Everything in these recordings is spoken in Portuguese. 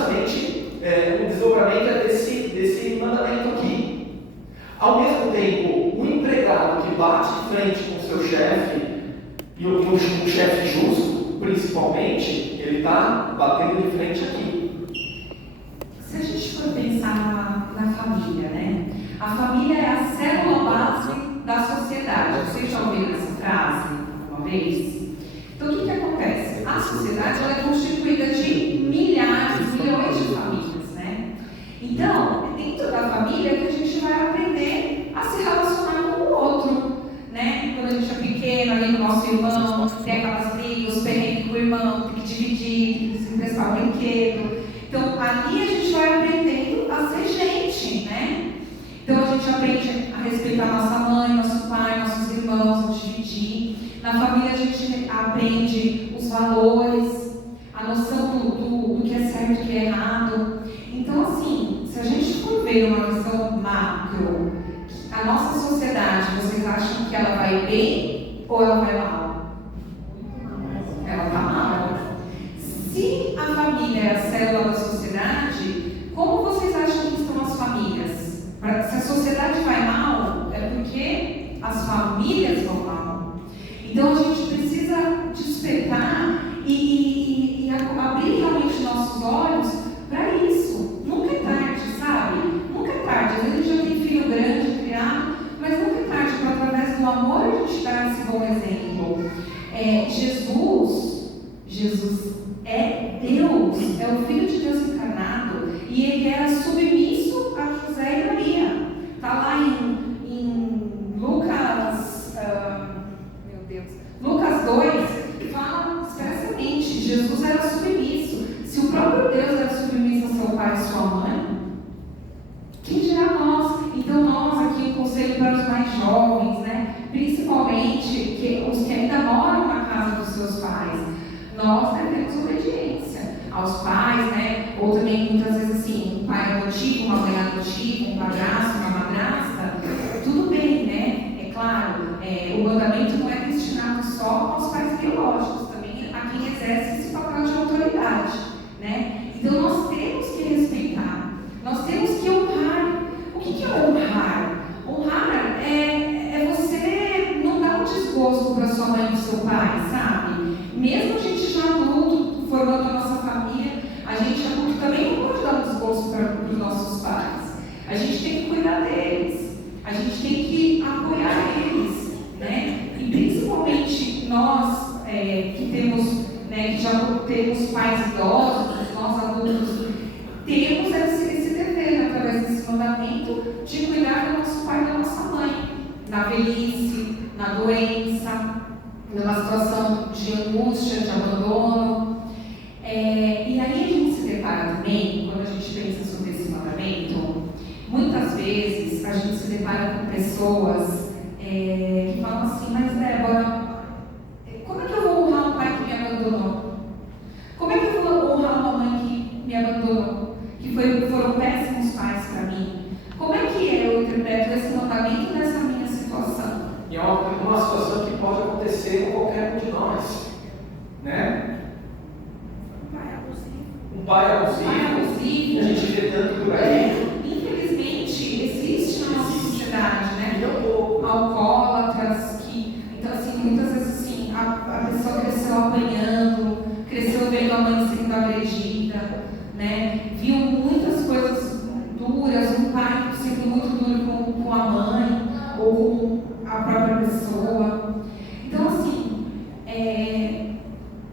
justamente o desdobramento desse mandamento aqui. Ao mesmo tempo, o empregado que bate de frente com o seu chefe, e um chefe justo, principalmente, ele está batendo de frente aqui. Se a gente for pensar na família, né? A família é a célula base da sociedade. Vocês já ouviram essa frase uma vez? Então, o que acontece? A sociedade ela é constituída de milhares, milhões de famílias, né? Então, é dentro da família que a gente vai aprender a se relacionar com o outro, né? Quando a gente é pequeno, ali com o nosso irmão, tem aquelas brigas, os perrengues com o irmão, tem que dividir, tem que se emprestar o brinquedo. Então, ali a gente vai aprendendo a ser gente, né? Então, a gente aprende a respeitar nossa mãe, nosso pai, nossos irmãos, a dividir. Na família, a gente aprende os valores, a noção do que é certo e o que é errado. Então, assim, se a gente for ver uma visão macro, a nossa sociedade, vocês acham que ela vai bem ou ela vai mal? Ela está mal. Se a família é a célula da sociedade, como vocês acham que estão as famílias? Se a sociedade vai mal, é porque as famílias vão mal. Então a gente precisa despertar e abrir realmente nossos olhos para isso. Nunca é tarde, sabe? Nunca é tarde. Às vezes a gente já tem filho grande, criado, mas nunca é tarde para, através do amor, a gente dar esse bom exemplo. Jesus é Deus, é o Filho de Deus encarnado, e ele era submisso a José e Maria. Está lá em Lucas, Lucas 2, fala expressamente, Jesus era submisso. Se o próprio Deus era submisso a seu pai e sua mãe, quem dirá nós? Então nós aqui, um conselho para os mais jovens, né? Principalmente os que ainda moram na casa dos seus pais, nós devemos obediência aos pais, né? Ou também muitas vezes assim, um pai adotivo, uma mãe adotiva, um padrasto, uma madrasta, tudo bem, né? É claro, o mandamento não é destinado só aos pais biológicos, também a quem exerce esse papel de autoridade, né? Então nós temos que respeitar, nós temos que honrar. O que é honrar? Honrar é você não dar um desgosto para sua mãe e para seu pai, sabe? Mesmo a gente já adulto, formando a nossa família, a gente adulto também não pode dar um desgosto para os nossos pais. A gente tem que cuidar deles, a gente tem que apoiar eles, né? E principalmente nós que temos, né, que já temos pais idosos, nós adultos, temos esse dever, através desse mandamento, de cuidar do nosso pai e da nossa mãe, na velhice, na doença, numa situação de angústia, de abandono. E aí a gente se depara também, quando a gente pensa sobre esse mandamento, muitas vezes a gente se depara com pessoas que falam assim, mas Débora, como é que eu vou honrar um pai que me abandonou? Como é que eu vou honrar uma mãe que me abandonou? Que foram péssimos pais para mim? Como é que eu interpreto esse mandamento nessa minha situação? E é uma situação que pode acontecer com qualquer um de nós, né? Um pai abusivo, a gente vê tanto por aí. Infelizmente, existe na nossa sociedade, né? Alcoólatras, então assim, muitas vezes assim, a pessoa cresceu apanhando, cresceu vendo a mãe sendo agredida, né? Viu muitas coisas duras, um pai sendo muito duro com a mãe, ou com a própria pessoa. Então assim,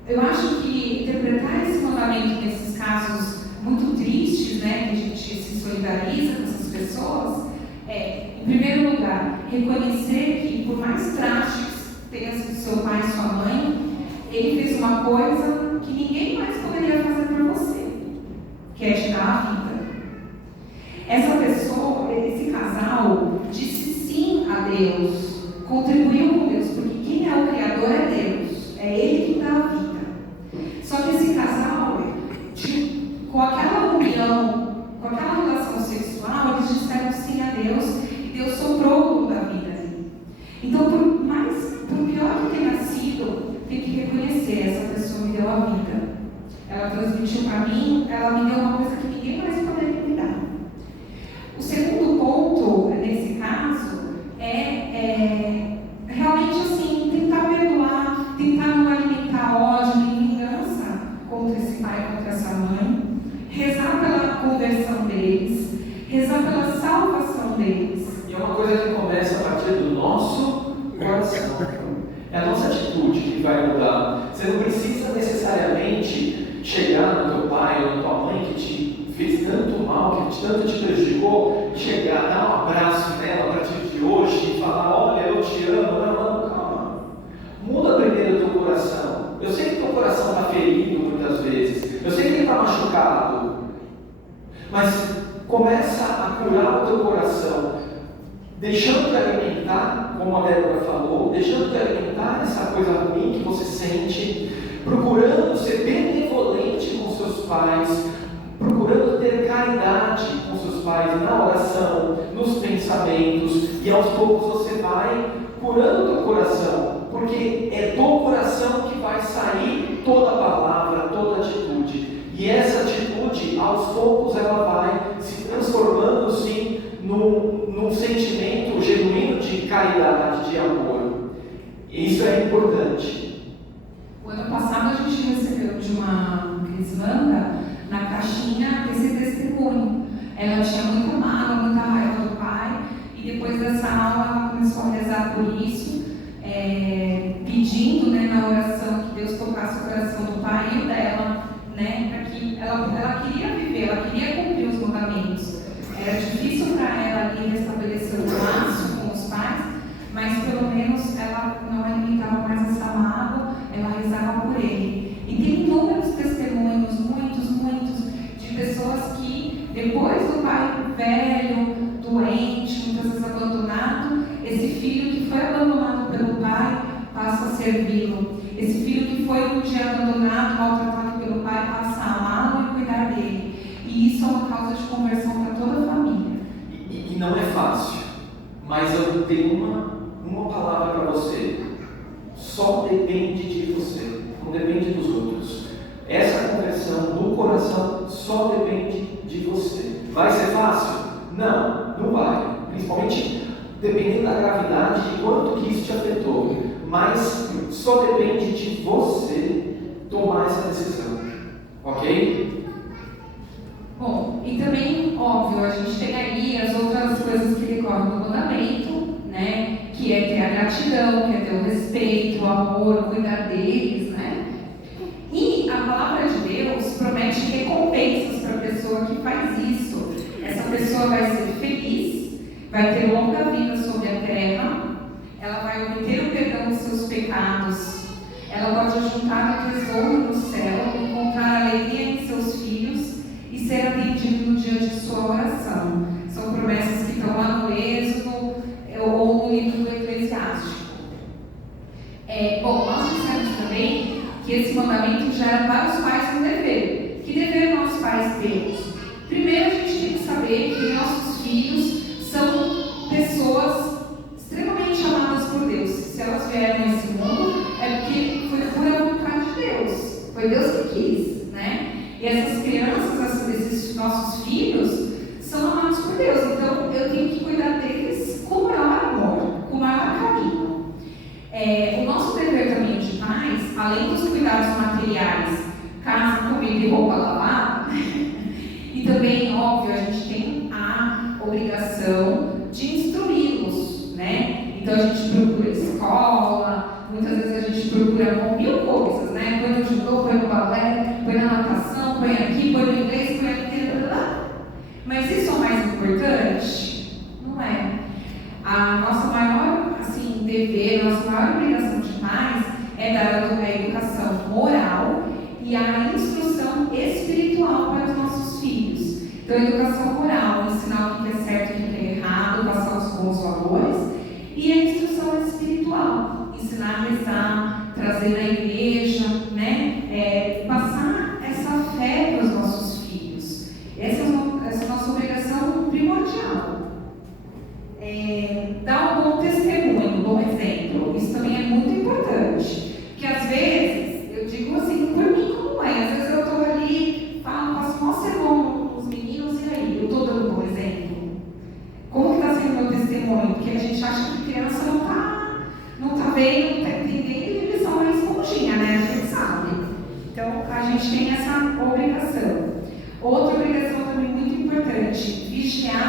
eu acho que interpretar esse mandamento nesses casos muito tristes, né, que a gente se solidariza com essas pessoas, em primeiro lugar, reconhecer que por mais trágicos tenha sido seu pai e sua mãe, ele fez uma coisa que ninguém mais poderia fazer por você, que é te dar a vida. Essa pessoa, esse casal, disse sim a Deus, contribuiu com Deus, porque quem é o Criador é Deus, é Ele que dá a vida. Só que esse casal, com aquela união, com aquela relação sexual, eles disseram sim a Deus, e Deus soprou o dom da vida ali. Então, por pior que tenha sido, tem que reconhecer, essa pessoa me deu a vida. Ela transmitiu para mim, ela me deu uma coisa rezar pela salvação deles. E é uma coisa que começa a partir do nosso coração. É a nossa atitude que vai mudar. Você não precisa necessariamente chegar no teu pai ou na tua mãe que te fez tanto mal, que tanto te prejudicou, chegar, dar um abraço nela a partir de hoje e falar: olha, eu te amo. Não, calma. Muda primeiro o teu coração. Eu sei que teu coração está ferido muitas vezes. Eu sei que ele está machucado. Mas começa a curar o teu coração, deixando de alimentar, como a Débora falou, deixando de alimentar essa coisa ruim que você sente, procurando ser benevolente com seus pais, procurando ter caridade com seus pais na oração, nos pensamentos, e aos poucos você vai curando o teu coração, porque é do coração que vai sair toda a palavra, toda a atitude. E essa atitude, aos poucos, ela vai se transformando, sim, num sentimento genuíno de caridade, de amor. E isso é importante. O ano passado a gente recebeu de uma cristã na caixinha esse testemunho. Ela tinha muita mágoa, muita raiva do pai, e depois dessa aula ela começou a rezar por isso, pedindo, né, na oração que Deus tocasse o coração do pai e o dela, né, para que ela queria viver, ela queria cumprir os mandamentos. Era difícil para ela ali restabelecer o laço com os pais, mas pelo menos ela não alimentava mais essa mágoa, ela rezava por ele. E tem inúmeros testemunhos, muitos, de pessoas que depois do pai velho, doente, muitas vezes abandonado, esse filho que foi abandonado pelo pai passa a servi-lo. Esse filho que foi um dia abandonado, maltratado pelo pai, passa a amá-lo e cuidar dele. E isso é uma causa de conversão para toda a família. E não é fácil, mas eu tenho uma palavra para você: só depende de você, não depende dos outros. Essa conversão do coração só depende de você. Vai ser fácil? Não vai. Principalmente dependendo da gravidade de quanto que isso te afetou. Mas só depende de você tomar essa decisão. Ok? Bom, e também, óbvio, a gente tem aí as outras coisas que decorrem do mandamento, né? Que é ter a gratidão, que é ter o respeito, o amor, cuidar deles, né? E a palavra de Deus promete recompensas para a pessoa que faz isso. Essa pessoa vai ser feliz, vai ter longa vida sobre a terra, ela vai obter o perdão dos seus pecados, ela pode juntar o tesouro no céu, encontrar alegria em seus filhos e ser atendido no dia de sua oração. São promessas que estão lá no Êxodo ou no livro do Eclesiástico. Bom, nós dissemos também que esse mandamento já era para os pais um dever. Que dever nós pais temos? Primeiro, a gente tem que saber que nossos filhos são pessoas extremamente amadas por Deus. Se elas vieram nesse mundo, é porque foi por vontade de Deus. Foi Deus que quis, né? E essas crianças, esses nossos filhos, são amados por Deus. Então, eu tenho que cuidar deles com o maior amor, com o maior carinho. O nosso dever também de pais, além dos cuidados materiais, casa, comida e roupa lavada, e também, óbvio, a gente tem a obrigação de instruí-los, né? Então a gente procura escola, muitas vezes a gente procura mil coisas, né? Põe no judô, põe no balé, põe na natação, põe aqui, põe no inglês, põe aqui, mas isso é o mais importante? Não é. A nossa maior, dever, a nossa maior obrigação de pais é dar a educação moral e a instrução espiritual para os nossos filhos. Então, a educação moral, ensinar o que é certo e o que é errado, passar os bons valores, e a instrução espiritual, ensinar a rezar, trazer na igreja, né? Passar essa fé para os nossos filhos. Essa é a nossa obrigação primordial. Dar um bom testemunho, um bom exemplo. Isso também é muito importante. Porque às vezes, eu digo assim, por mim como mãe, às vezes eu estou ali, faço um sermão com os meninos, e aí, eu estou dando um bom exemplo. Como que está sendo o meu testemunho? Porque a gente acha que criança não está vendo, não está entendendo, e eles são uma esponjinha, né? A gente sabe. Então, a gente tem essa obrigação. Outra obrigação também muito importante, vigiar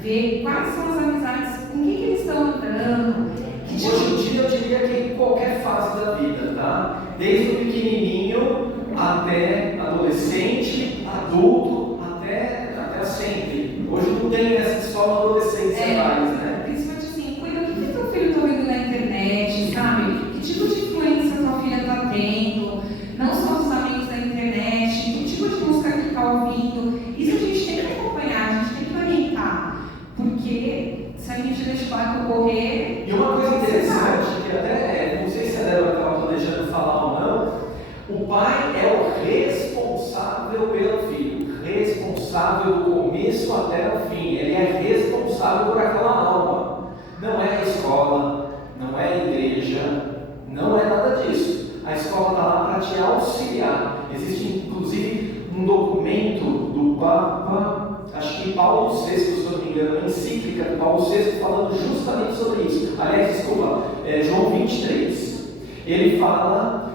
ver quais são as amizades, com quem que eles estão andando. Hoje em dia eu diria que em qualquer fase da vida, tá? Desde o pequenininho até adolescente, adulto, até sempre. Hoje não tem essa só na adolescência mais, né? Principalmente assim, cuida do que teu filho está vendo na internet, sabe? Que tipo de influência tua filha está tendo, não só os amigos da internet, que tipo de música que está ouvindo. Isso a gente tem que acompanhar, a gente tem que orientar, porque se a gente deixa o barco correr... E uma coisa interessante, que até, não sei se a Débora estava planejando falar ou não, o pai é o responsável pelo filho, responsável do começo até o fim, ele é responsável por aquela alma. Não é a escola, não é a igreja, não é nada disso. A escola está lá para te auxiliar. Existe inclusive um documento do Papa, acho que Paulo VI, se eu não me engano, uma encíclica de Paulo VI falando justamente sobre isso. Aliás, desculpa, João 23. Ele fala,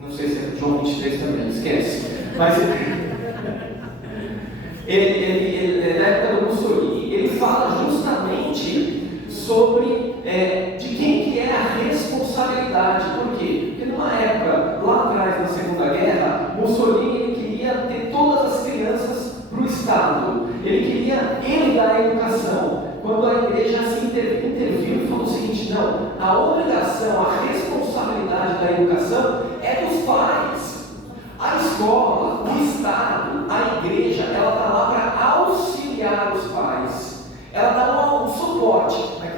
não sei se é João 23 também, esquece. Mas ele na época do Mussolini, ele fala justamente sobre de quem que é a responsabilidade. Por quê? Porque numa época, lá atrás, na Segunda Guerra, Mussolini ele queria ter todas as crianças para o Estado. Ele queria ele dar a educação. Quando a igreja se interviu e falou o seguinte: não, a obrigação, a responsabilidade da educação é dos pais. A escola, o Estado, a igreja, ela está lá para auxiliar os pais. Ela dá um suporte. Mas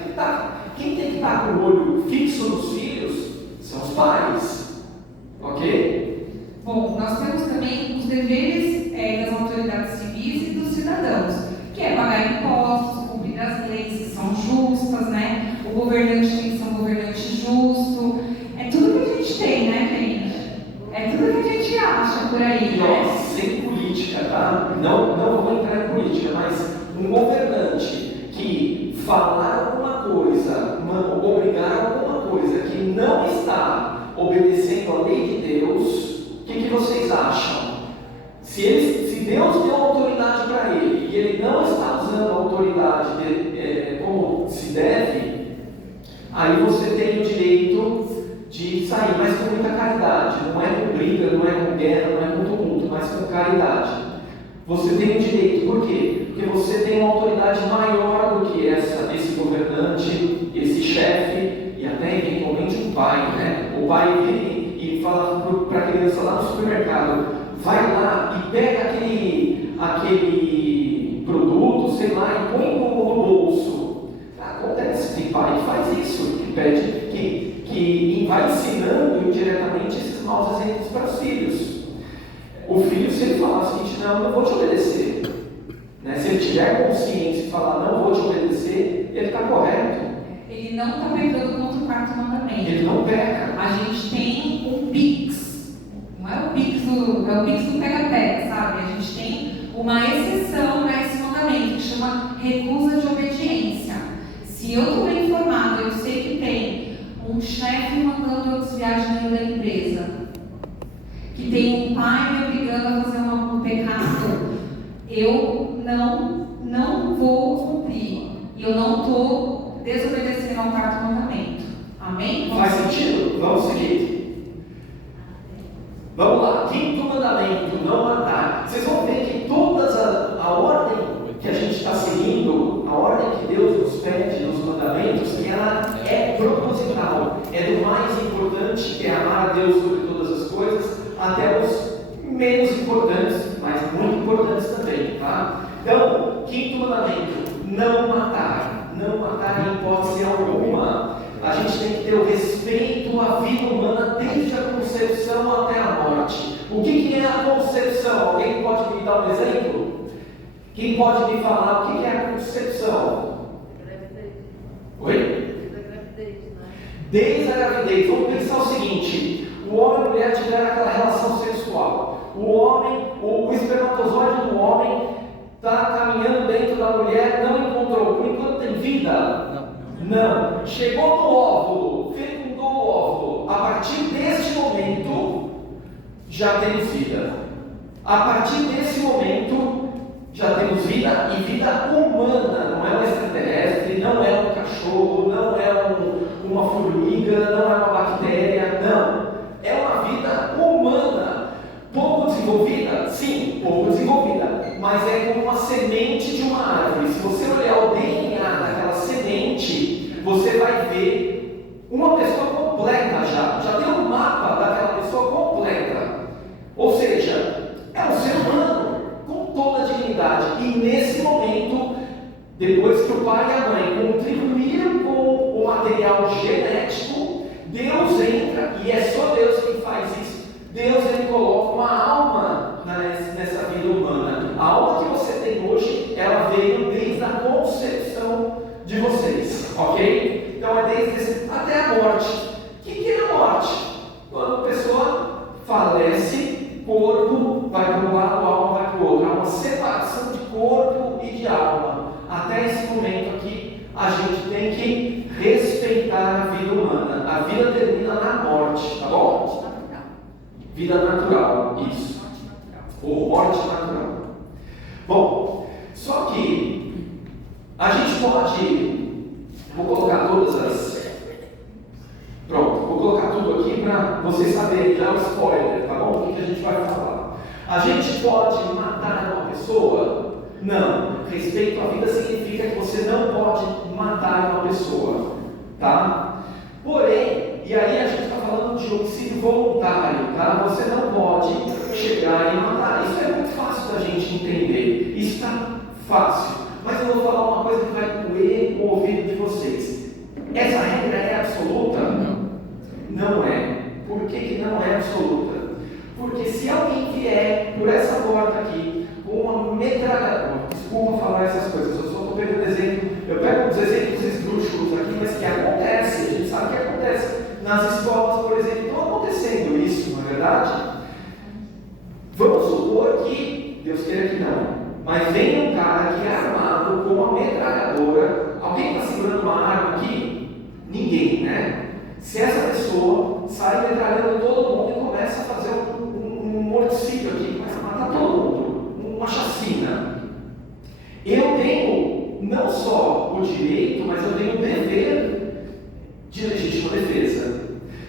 quem tem que estar com o olho fixo nos filhos são os pais. Ok? Bom, nós temos também os deveres das autoridades civis e dos cidadãos, que é pagar impostos, cumprir as leis que são justas, né? O governante tem que ser um governante justo. É tudo que a gente tem, né, gente? É tudo que a gente acha por aí, né? Sem política, tá? Não vou entrar em política, mas um governante que falar alguma coisa, obrigar alguma coisa que não está obedecendo a lei de Deus, o que vocês acham? Se Deus deu autoridade para ele e ele não está usando a autoridade como se deve, aí você tem o direito de sair, mas com muita caridade. Não é com briga, não é com guerra, não é com tumulto, mas com caridade. Você tem o direito, por quê? Porque você tem uma autoridade maior do que esse governante, esse chefe e até eventualmente um pai, né? O pai vem e fala para a criança lá no supermercado: vai lá e pega aquele produto, sei lá, e põe no bolso. Acontece, tem pai que faz isso, que pede, que vai ensinando indiretamente esses maus exemplos para os filhos. O filho, se ele falar o seguinte: não vou te obedecer, né? Se ele tiver consciência e falar não vou te obedecer, ele está correto. Ele não está pecando contra o quarto mandamento. Ele não peca. A gente tem um PIX. Não é o PIX do pega-pega, sabe? A gente tem uma exceção nesse mandamento que chama recusa de obediência. Se eu estou bem informado, eu sei que tem um chefe mandando eu desviar dinheiro da empresa, que tem um pai me obrigando a fazer um pecado, eu não vou cumprir. E eu não estou desobedecendo ao quarto mandamento. Amém? Faz sentido? Vamos seguir. Vamos lá. Quinto mandamento: não matar. Vocês vão ver que toda a ordem que a gente está seguindo, a ordem que Deus nos pede nos mandamentos, ela é proposital. É do mais importante, que é amar a Deus sobre todas as coisas, até os menos importantes, mas muito importantes também, tá? Então, quinto mandamento: não matar. Não matar em hipótese alguma. A gente tem que ter o respeito à vida humana desde a concepção até a morte. O que é a concepção? Alguém pode me dar um exemplo? Quem pode me falar o que é a concepção? Oi? Desde a gravidez. Vamos pensar o seguinte: o homem e a mulher tiveram aquela relação sexual. O homem, o espermatozoide do homem está caminhando dentro da mulher, não encontrou. Por enquanto tem vida? Não. Chegou no óvulo, fecundou o óvulo. A partir deste momento, já tem vida. A partir desse momento, já temos vida e vida humana, não é um extraterrestre, não é um cachorro, não é uma formiga, não é uma bactéria, não. É uma vida humana, pouco desenvolvida, sim, pouco desenvolvida, mas é como uma semente de uma árvore. Se você olhar o DNA daquela semente, você vai ver uma pessoa completa já tem um mapa daquela pessoa completa, ou seja, é um ser humano com toda a dignidade. E nesse momento, depois que o pai e a mãe contribuíram com o material genético, Deus entra, e é só Deus quem faz isso. Deus, ele coloca uma alma nessa vida humana. A alma que você tem hoje, ela veio desde a concepção de vocês, ok? Então é desde até a morte. O que é a morte? Quando a pessoa falece, corpo vai para um lado, alma vai para o outro. Há uma separação de corpo e de alma. Até esse momento aqui, a gente tem que respeitar a vida humana. A vida termina na morte, tá bom? Vida natural, isso. Ou morte natural. Bom, só que a gente pode. Vou colocar todas as. Pronto, vou colocar tudo aqui para vocês saberem, já é um spoiler, tá bom? O que a gente vai falar? A gente pode matar uma pessoa? Não. Respeito à vida significa que você não pode matar uma pessoa, tá? Porém, e aí a gente está falando de homicídio voluntário, tá? Você não pode chegar e matar. Isso é muito fácil da gente entender. Isso está fácil. Mas eu vou falar uma coisa que vai doer o ouvido de vocês. Essa regra é absoluta? Não é. Por que não é absoluta? Porque se alguém vier por essa porta aqui com uma metralhadora, desculpa falar essas coisas, eu só estou pegando exemplo, eu pego uns exemplos esdrúxulos aqui, mas que acontece, a gente sabe que acontece. Nas escolas, por exemplo, estão acontecendo isso, não é verdade? Vamos supor que, Deus queira que não, mas vem um cara que é armado com uma metralhadora. Alguém está segurando uma arma aqui? Ninguém, né? Se essa pessoa sai metralhando todo mundo e começa a fazer um morticídio aqui, começa a matar todo mundo, uma chacina, eu tenho não só o direito, mas eu tenho o dever de legítima defesa.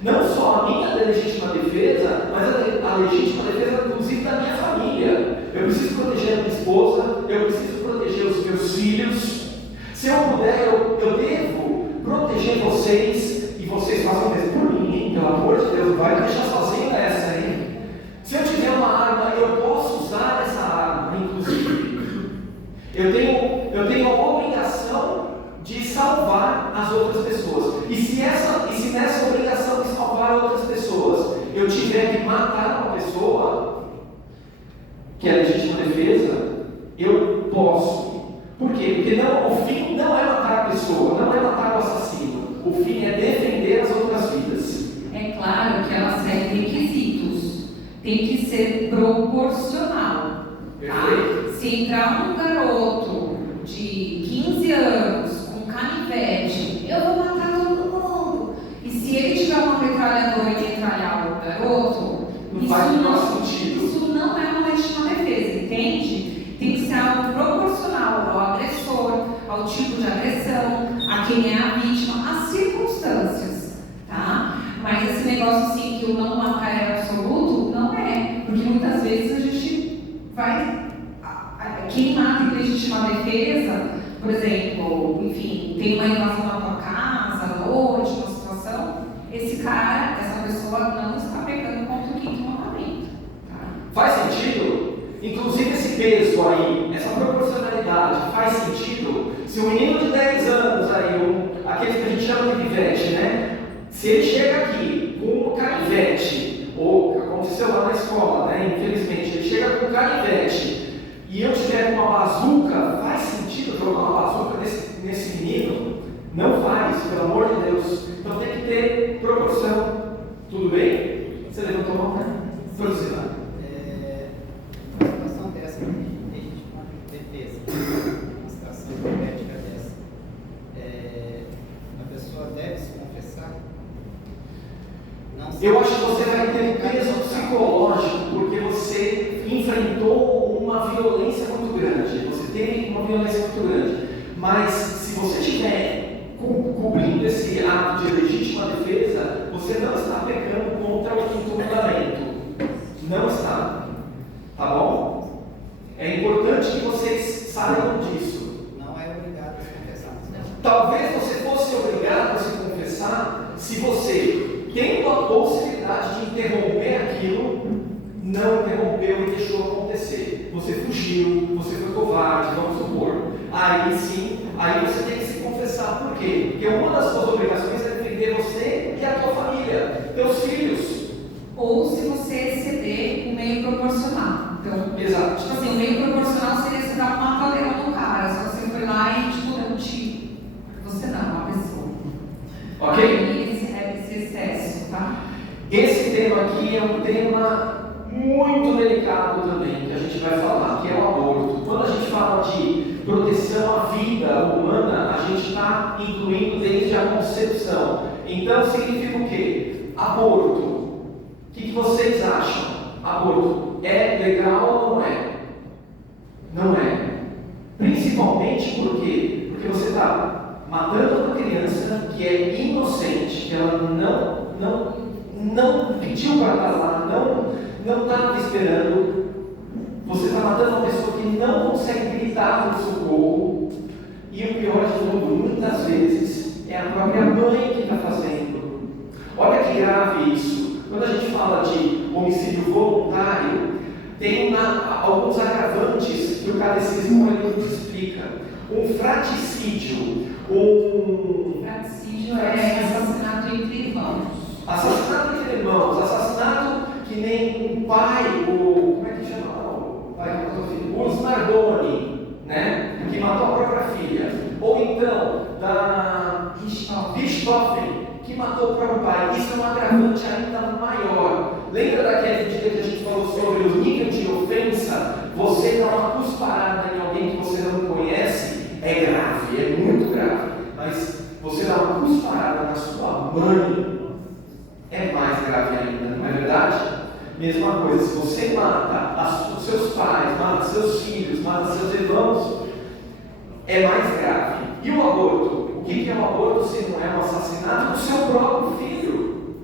Não só a minha legítima defesa, mas a legítima defesa, inclusive, da minha família. Eu preciso proteger a minha esposa, eu preciso proteger os meus filhos. Se eu puder, eu devo proteger vocês, e vocês façam o mesmo por mim, hein? Pelo amor de Deus, não vai me deixar sozinho nessa, hein? Se eu tiver uma arma, eu posso usar essa arma, inclusive. Eu tenho a obrigação de salvar as outras pessoas. E se nessa obrigação de salvar outras pessoas eu tiver que matar uma pessoa, que é a legítima defesa, eu posso. Por quê? Porque o fim não é matar a pessoa, não é matar o assassino. O fim é defender as outras vidas. É claro que ela segue requisitos. Tem que ser proporcional. Tá? Se entrar um garoto de 15 anos com canivete, eu vou matar todo mundo. E se ele tiver uma metralhadora e metralhar o garoto, isso não é uma legítima defesa, entende? Tem que ser algo proporcional ao agressor, ao tipo de agressão, a quem é a vítima, às circunstâncias, tá? Mas esse negócio assim que o não matar é absoluto, não é, porque muitas vezes a gente vai. Quem mata em legítima defesa, por exemplo, enfim, tem uma invasão na tua casa, à noite, uma situação, essa pessoa não está pecando contra o quinto mandamento. Tá? Faz sentido? Inclusive esse peso aí, essa proporcionalidade, faz sentido? Se um menino de 10 anos aí, aquele que a gente chama de pivete, né? Se ele chega aqui com um canivete, ou aconteceu lá na escola, né? Infelizmente, ele chega com um canivete, e eu tiver uma bazuca, faz sentido jogar uma bazuca nesse menino? Não faz, pelo amor de Deus. Então tem que ter proporção. Tudo bem? Você levantou a mão, né? Prossiga. Uma situação dessa, de legítima defesa, uma situação hipotética dessa, a pessoa deve se confessar? Eu acho que você vai ter peso psicológico, porque você enfrentou uma violência muito grande, você tem uma violência muito grande, mas se você estiver cobrindo esse ato de legítima defesa, você não está pecando contra o quinto mandamento. Não está. Tá bom? É importante que vocês saibam disso. Não é obrigado a se confessar. Talvez você fosse obrigado a se confessar se você, tendo a possibilidade de interromper aquilo, não interrompeu e deixou acontecer. Você fugiu, você foi covarde, vamos supor. Aí sim, aí você tem que se confessar. Por quê? Porque uma das suas obrigações é defender você e a tua família, teus filhos. Ou se você exceder o meio proporcional. Então, Exato. tipo assim, o meio proporcional seria você dar uma matadeira no cara. Se você foi lá e tipo, deu um tiro. Você não, uma pessoa. Ok? Aí esse excesso, tá? Esse tema aqui é um tema muito delicado também, que a gente vai falar, que é o aborto. Quando a gente fala de proteção à vida humana, a gente está incluindo desde a concepção. Então significa o quê? Aborto. O que vocês acham? Aborto é legal ou não é? Não é. Principalmente por quê? Porque você está matando uma criança que é inocente, que ela não pediu para estar lá, não estava esperando. Você está matando uma pessoa que não consegue gritar por socorro. E o pior de tudo, muitas vezes, é a própria mãe que está fazendo. Olha que grave isso. Quando a gente fala de homicídio voluntário, tem alguns agravantes que o catecismo ele explica. Um fraticídio, Fraticídio é assassinato entre irmãos. Assassinato entre irmãos, assassinato que nem um pai, como é que chama? O pai que matou o filho? O Nardoni, né? Que matou a própria filha. Ou então, da Richthofen, que matou o próprio pai. Isso é um agravante ainda maior. Lembra daquele dia que a gente falou sobre o nível de ofensa? Você dar uma cusparada em alguém que você não conhece é grave, é muito grave. Mas você dar uma cusparada na sua mãe é mais grave ainda, não é verdade? Mesma coisa, se você mata os seus pais, mata seus filhos, mata seus irmãos, é mais grave. E o aborto? O que é o aborto se não é um assassinato do seu próprio filho?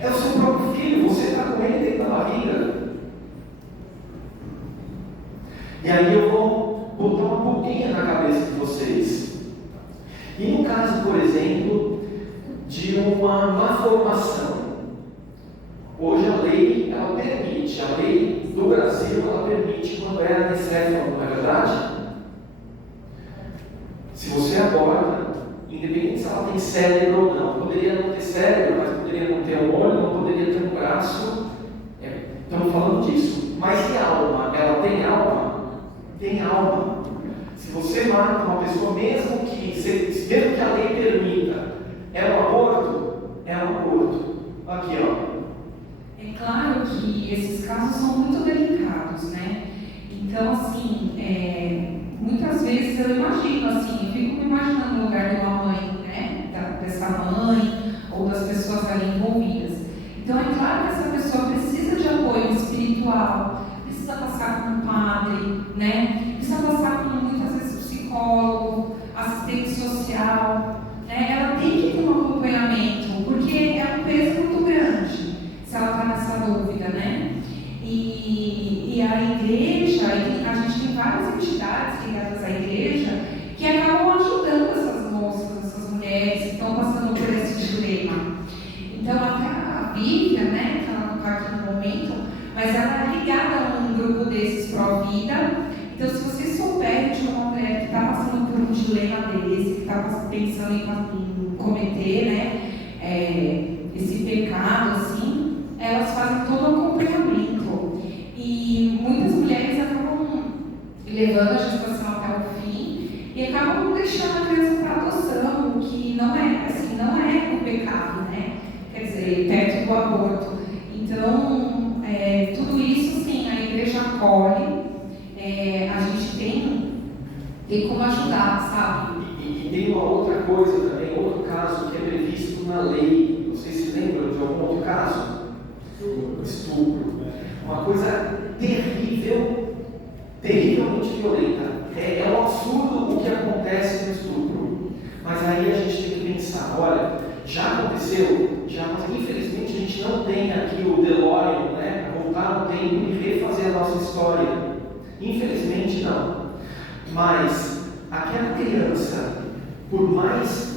É o seu próprio filho, você está com ele dentro da barriga. E aí eu vou botar uma pulguinha na cabeça de vocês. E no caso, por exemplo, de uma má formação. Hoje a lei, ela permite, a lei do Brasil, ela permite quando é anencefalo, não é verdade? Se você aborta, independente se ela tem cérebro ou não, poderia não ter cérebro, mas poderia não ter um olho, não poderia ter um braço, estamos falando disso. Mas e alma? Ela tem alma? Tem alma. Se você mata uma pessoa, mesmo que a lei permita, é um aborto? É um aborto. Aqui, ó. É claro que esses casos são muito delicados, né? Então, assim, muitas vezes eu imagino, assim, eu fico me imaginando no lugar de uma mãe, né? Dessa mãe ou das pessoas ali envolvidas. Então, é claro que essa pessoa precisa de apoio espiritual, precisa passar com um padre, né? Precisa passar com, muitas vezes, psicólogo, assistente social, né? Ela tem que ter um acompanhamento, porque é um peso muito grande, se ela está nessa dúvida, né? E a igreja, a gente tem várias entidades ligadas à igreja que acabam ajudando essas moças, essas mulheres que estão passando por esse dilema. Então, até a Bíblia, né, que ela não está aqui no momento, mas ela é ligada a um grupo desses pró-vida. Então, se vocês souberem de uma mulher que está passando por um dilema desse, que está pensando em cometer, né, esse pecado, assim, elas fazem todo o acompanhamento. E muitas mulheres acabam levando a gestação até o fim e acabam deixando a criança para adoção, o que não é um pecado, né? Quer dizer, perto do aborto. Então, tudo isso, sim, a igreja acolhe, a gente tem como ajudar, sabe? E tem uma outra coisa também, outro caso que é previsto na lei. Vocês se lembram de algum outro caso? Estupro. Uma coisa terrível, terrivelmente violenta. É um absurdo o que acontece no estupro. Mas aí a gente tem que pensar, olha, já aconteceu, mas infelizmente a gente não tem aqui o DeLorean, né, para voltar no tempo e refazer a nossa história. Infelizmente não. Mas aquela criança, por mais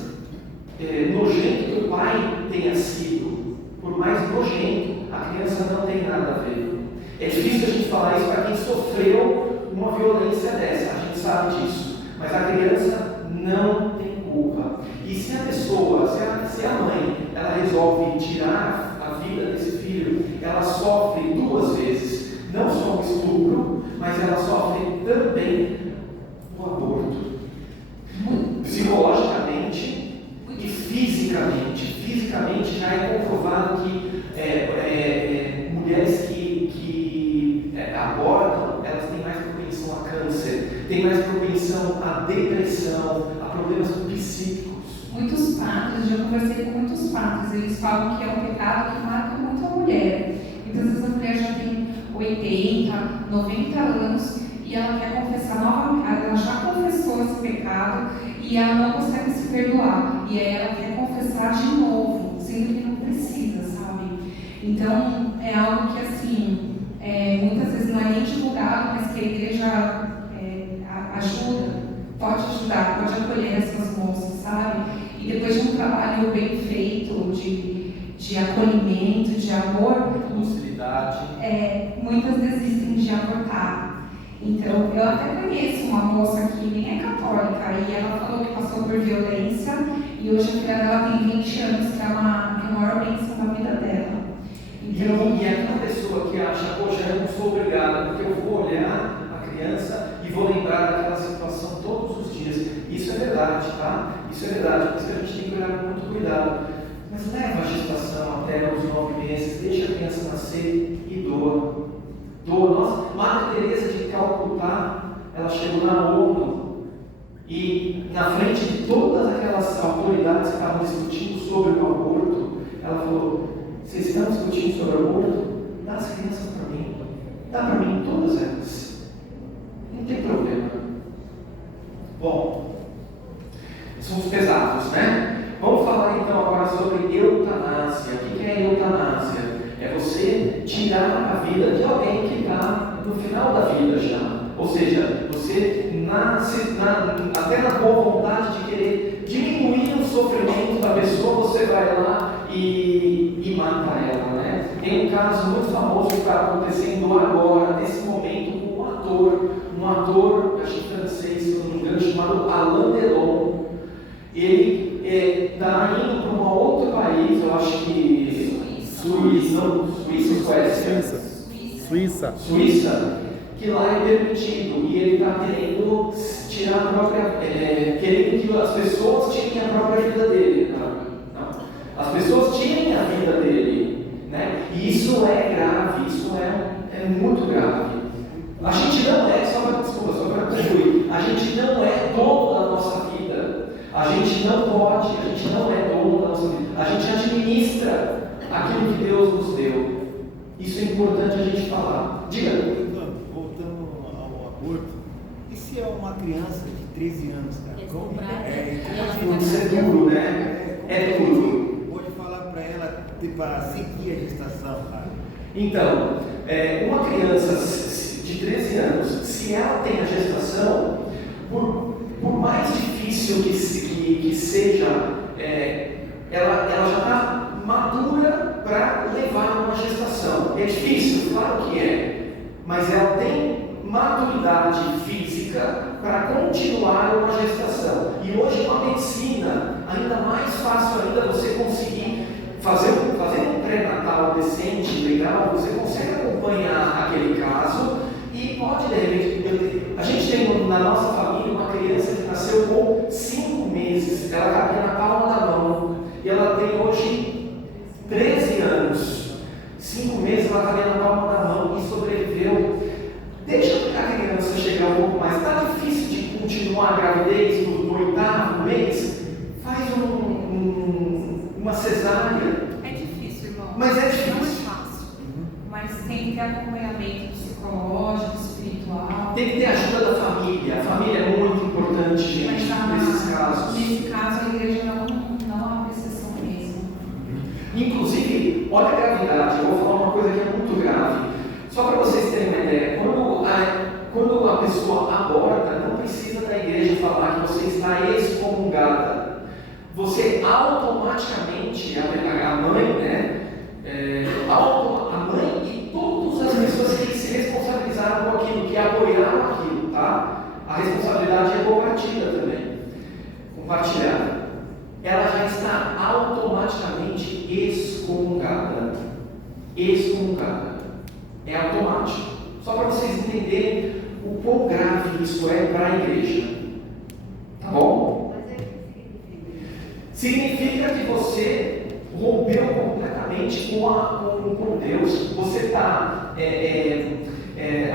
nojento que o pai tenha sido, por mais nojento, a criança não tem nada a ver. É difícil a gente falar isso para quem sofreu uma violência dessa, a gente sabe disso, mas a criança não tem culpa. E se a pessoa, se a mãe, ela resolve tirar a vida desse filho, ela sofre duas vezes, não só o estupro, mas ela sofre também o aborto. Psicologicamente e fisicamente. Fisicamente já é comprovado que mulheres que abortam, elas têm mais propensão a câncer, têm mais propensão a depressão, a problemas psíquicos. Muitos padres, já conversei com muitos padres, eles falam que é um pecado que marca muito a mulher. Então, às vezes a mulher já tem 80, 90 anos e ela quer confessar novamente, ela já confessou esse pecado e ela não consegue se perdoar. E aí ela quer confessar de novo, sendo que não precisa, sabe? Então, é algo que, assim, muitas vezes não é nem divulgado, mas que a igreja ajuda, pode ajudar, pode acolher essas moças, sabe? E depois de um trabalho bem feito, de acolhimento, de amor, muitas desistem de abortar. Então, eu até conheço uma moça que nem é católica e ela falou que passou por violência e hoje a filha dela tem 20 anos, que é a maior bênção da vida dela. Então, E aquela pessoa que acha, poxa, eu não sou obrigada, porque eu vou olhar a criança e vou lembrar daquela situação todos os dias. Isso é verdade, tá? Isso é verdade, por isso que a gente tem que olhar com muito cuidado. Mas leva a gestação até os 9 meses, deixa a criança nascer e doa. Nossa, Madre Teresa de Calcutá, ela chegou na ONU e na frente de todas aquelas autoridades que estavam discutindo sobre o aborto, ela falou: vocês estão discutindo sobre o aborto? Dá as crianças para mim, dá para mim todas elas, não tem problema. Bom, são os pesados, né? Vamos falar então agora sobre eutanásia. O que é eutanásia? É você tirar a vida de alguém que está no final da vida já. Ou seja, você nasce, até na boa vontade de querer diminuir o sofrimento da pessoa, você vai lá e mata ela, né? Tem um caso muito famoso que está acontecendo agora, nesse momento, com um ator, acho que francês, se não me engano, chamado Alain Delon. Ele está indo para um outro país, eu acho que Suíça, que lá é permitido, e ele está querendo tirar a própria, querendo que as pessoas tirem a própria vida dele, não. As pessoas tirem a vida dele, né? E isso é grave, isso é muito grave. A gente não é, só para concluir, a gente não é dono da nossa vida, a gente não pode, a gente não é dono da nossa vida, a gente administra aquilo que Deus nos deu. Isso é importante a gente falar. Diga. Voltando ao aborto, e se é uma criança de 13 anos, cara? Isso é duro, né? É duro. Pode falar para ela para seguir a gestação, cara? Então, uma criança de 13 anos, se ela tem a gestação, por mais difícil que seja, ela já está madura para levar uma gestação. É difícil? Claro que é. Mas ela tem maturidade física para continuar uma gestação. E hoje com a medicina, ainda mais fácil ainda você conseguir fazer um pré-natal decente, legal, você consegue acompanhar aquele caso e pode, de repente, a gente tem na nossa família uma criança que nasceu com 5 meses, ela cabia na palma da mão, e ela tem hoje 13 anos, 5 meses ela cabia na palma da mão e sobreviveu. Deixa a criança chegar um pouco mais. Está difícil de continuar a gravidez no 8º mês? Faz uma cesárea. é difícil, irmão. Mas é difícil. Não é fácil. Mas tem que ter acompanhamento psicológico, espiritual. tem que ter ajuda da família. A família é muito importante, gente, nesses casos. Nesse caso, a igreja não abre exceção mesmo. Inclusive, olha a gravidade. Eu vou falar uma coisa que é muito grave. Só para vocês terem uma ideia, quando a pessoa aborta, não precisa da igreja falar que você está excomungada. Você automaticamente, a mãe, né? A mãe e todas as pessoas que se responsabilizaram por aquilo, que apoiaram aquilo, tá? A responsabilidade é compartilhada. Ela já está automaticamente excomungada. Excomungada. É automático. Só para vocês entenderem o quão grave isso é para a igreja. Tá bom? Significa que você rompeu completamente com Deus. Você está,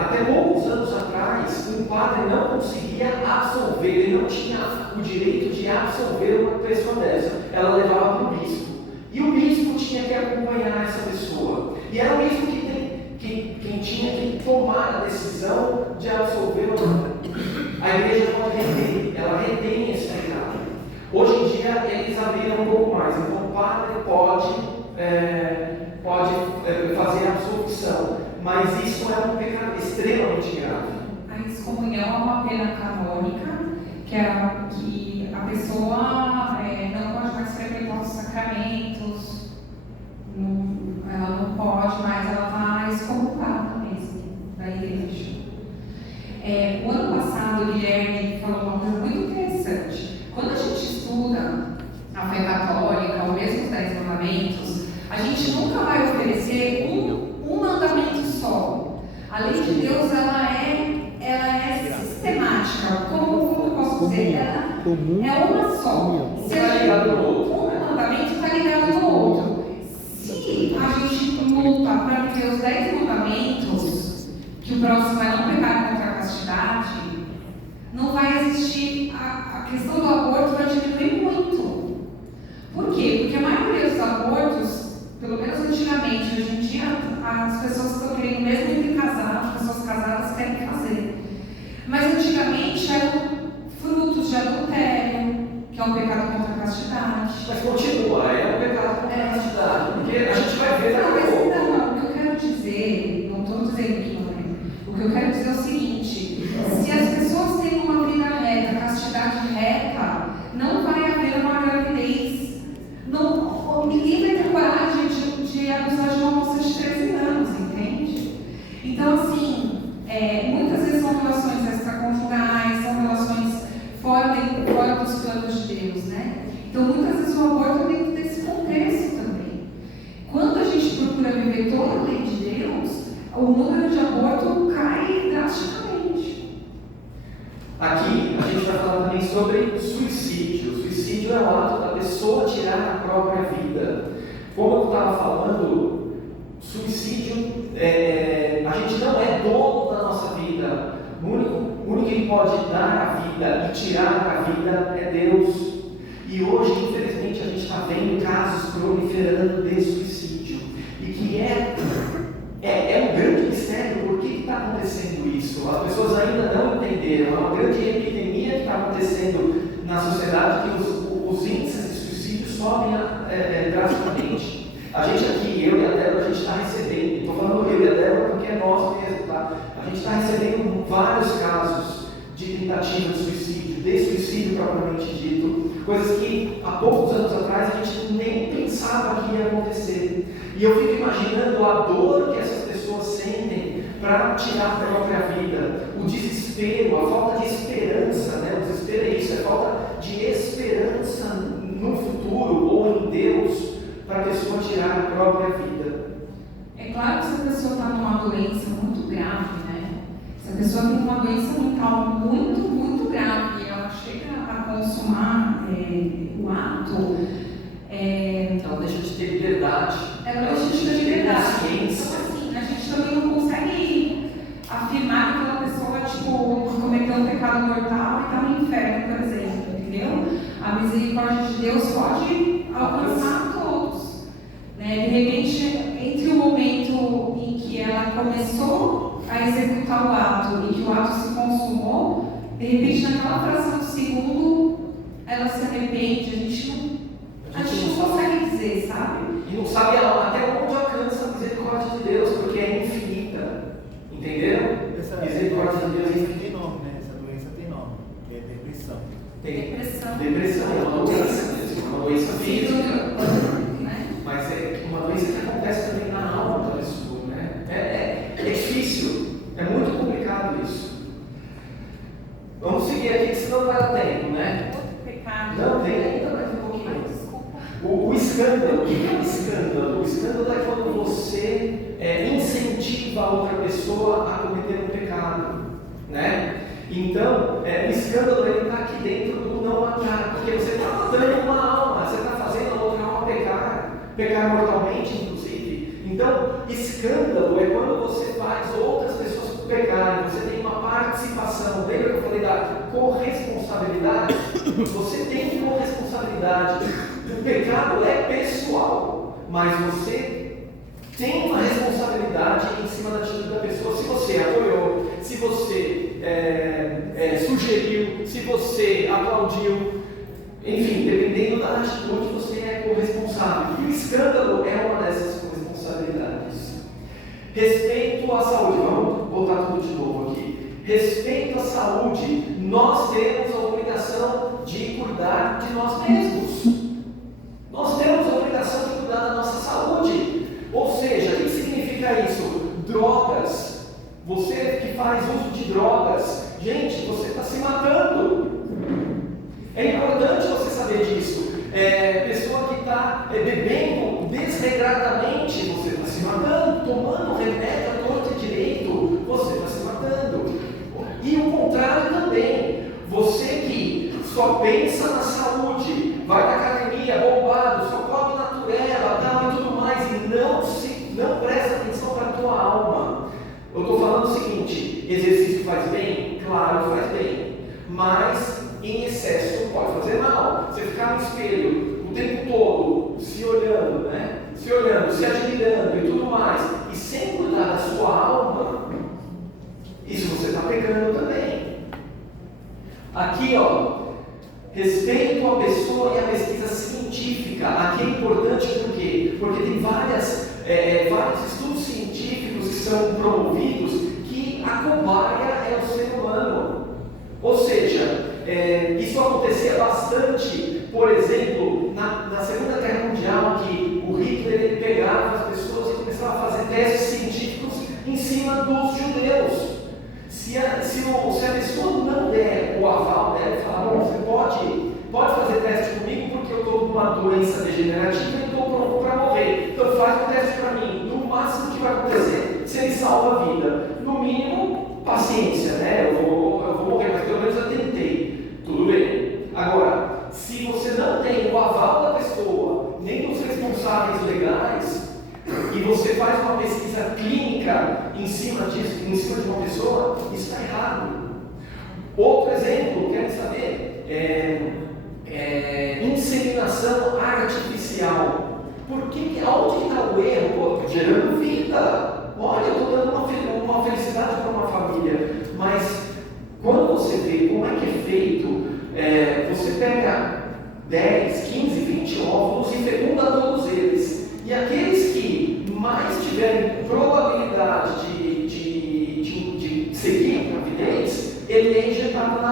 até poucos anos atrás, um padre não conseguia absolver, ele não tinha o direito de absolver uma pessoa dessa. Ela levava para o bispo. E o bispo tinha que acompanhar essa pessoa. E era o bispo quem tinha que tomar a decisão de absolver ou não. A igreja pode reter, ela retém esse pecado. Hoje em dia eles abriram um pouco mais, então o padre pode fazer a absolvição, mas isso é um pecado extremamente grave. A excomunhão é uma pena canônica, que a pessoa não pode mais frequentar os sacramentos, ela não pode mais, ela está excomungada mesmo da igreja. O ano passado, o Guilherme falou uma coisa muito interessante. Quando a gente estuda a fé católica, ou mesmo os 10 mandamentos, a gente nunca vai oferecer um mandamento só. A lei de Deus, ela é sistemática. Como eu posso dizer? Ela é uma só. Se um mandamento está ligado no outro. Se a gente luta para viver os 10 mandamentos, que o próximo é não pecar contra a castidade, não vai existir a questão do aborto, vai diminuir muito. Por quê? Porque a maioria dos abortos, pelo menos antigamente, hoje em dia as pessoas estão querendo, mesmo entre casados, as pessoas casadas querem fazer. Mas antigamente eram frutos de adultério, que é um pecado contra a castidade. Mas continua, é um pecado contra a castidade, porque a gente vai ver não, o que eu quero dizer, não estou dizendo que não é. O que eu quero dizer é o seguinte: se as pessoas têm uma vida reta, castidade reta, não vai haver uma gravidez. Ninguém vai ter coragem de abusar de uma moça de 13 anos, entende? Então, assim, muitas vezes são relações extraconjugais, são relações fora dos planos de Deus, né? Então, muitas vezes o aborto é dentro desse contexto também. Quando a gente procura viver toda a lei de Deus, o número de aborto cai drasticamente. Aqui a gente vai falar também sobre suicídio. O suicídio é o ato da pessoa tirar a própria vida. Como eu estava falando, suicídio, a gente não é dono da nossa vida. O único que pode dar a vida e tirar a vida é Deus. E hoje, infelizmente, a gente está vendo casos proliferando de suicídio. E que é um grande mistério. Por que está acontecendo isso? As pessoas ainda não entenderam. É uma grande epidemia que está acontecendo na sociedade, que os índices de suicídio sobem drasticamente. A gente aqui, eu e a Débora, a gente está recebendo. Estou falando eu e a Débora porque é nós mesmo, tá? A gente está recebendo vários casos de tentativa de suicídio propriamente dito. Coisas que há poucos anos atrás a gente nem pensava que ia acontecer. E eu fico imaginando a dor que essas pessoas sentem para tirar a própria vida, o desespero, a falta de esperança, né? O desespero é isso, é falta de esperança no futuro ou em Deus para a pessoa tirar a própria vida. É claro que se a pessoa está numa doença muito grave, né? Se a pessoa tem uma doença mental muito, muito grave e ela chega a consumar o ato, ela deixa de ter liberdade. Ela deixa de ter liberdade. Então, assim, a gente também não consegue afirmar que aquela pessoa, cometeu um pecado mortal e está no inferno, por exemplo, entendeu? A misericórdia de Deus pode alcançar todos. Né? De repente, entre o momento em que ela começou a executar o ato e que o ato se consumou, de repente naquela fração de segundo ela se arrepende, a gente não consegue dizer, sabe? E não sabe até onde alcança a misericórdia de Deus, porque é infinita. Entenderam? Essa Misericórdia de Deus é infinita. tem nome, né? Essa doença tem nome, que é depressão. Depressão É uma doença mesmo, uma doença física. Né? Mas é uma doença que acontece também na alma da pessoa, né? É difícil, é muito complicado isso. Vamos seguir aqui, que senão vai dar tempo, né? Outro pecado. Não, tem ainda mais um pouquinho. O escândalo, o que é o escândalo? O escândalo é quando você incentiva a outra pessoa a cometer um pecado, né? Então, o escândalo está aqui dentro do não matar, porque você está matando uma alma, você está fazendo a outra alma pecar mortalmente, inclusive. Então, escândalo é quando você faz outras pessoas pecarem, você tem uma participação. Lembra que eu falei da corresponsabilidade? Você tem corresponsabilidade. O pecado é pessoal, mas você tem uma responsabilidade em cima da atitude da pessoa. Se você apoiou, se você sugeriu, se você aplaudiu, enfim, dependendo da atitude, você é corresponsável. E o escândalo é uma dessas corresponsabilidades. Respeito à saúde, vamos botar tudo de novo aqui. Respeito à saúde, nós temos a obrigação de cuidar de nós mesmos. Nós temos a obrigação de cuidar da nossa saúde. Ou seja, o que significa isso? Drogas. Você que faz uso de drogas, gente, você está se matando. É importante você saber disso. Pessoa que está bebendo desregradamente, você está se matando. Tomando remédio à torta e direito, você está se matando. E o contrário também. Você que só pensa na saúde, vai na academia, bombado, só come natureba, tal e tudo mais, e não presta atenção para a tua alma. Eu estou falando o seguinte: exercício faz bem? Claro, faz bem, mas em excesso pode fazer mal. Você ficar no espelho o tempo todo, se olhando, né? Se olhando, se admirando e tudo mais, e sem cuidar da sua alma, isso você está pecando também. Aqui, respeito à pessoa e à pesquisa científica. Aqui é importante por quê? Porque tem vários estudos científicos que são promovidos que a cobaia é o ser humano. Ou seja, isso acontecia bastante, por exemplo, na Segunda Guerra Mundial, que o Hitler ele pegava as pessoas e começava a fazer testes científicos em cima dos judeus. Se a pessoa não der o aval dela e falar, bom, você pode fazer teste comigo porque eu estou com uma doença degenerativa e estou pronto para morrer. Então faz o teste para mim. No máximo que vai acontecer, se ele salva a vida. No mínimo, paciência, né? Eu vou morrer, mas pelo menos eu tentei. Tudo bem. Agora, se você não tem o aval da pessoa, nem dos responsáveis legais, e você faz uma pesquisa clínica em cima disso, em cima de uma pessoa, isso está errado. Outro exemplo, querem saber? Inseminação artificial. Aonde está o erro? Gerando vida. Olha, eu estou dando uma felicidade para uma família, mas quando você vê como é que é feito, você pega 10, 15, 20 óvulos e fecunda todos eles. E aqueles que mais tiverem probabilidade de seguir a gravidez, ele é injetado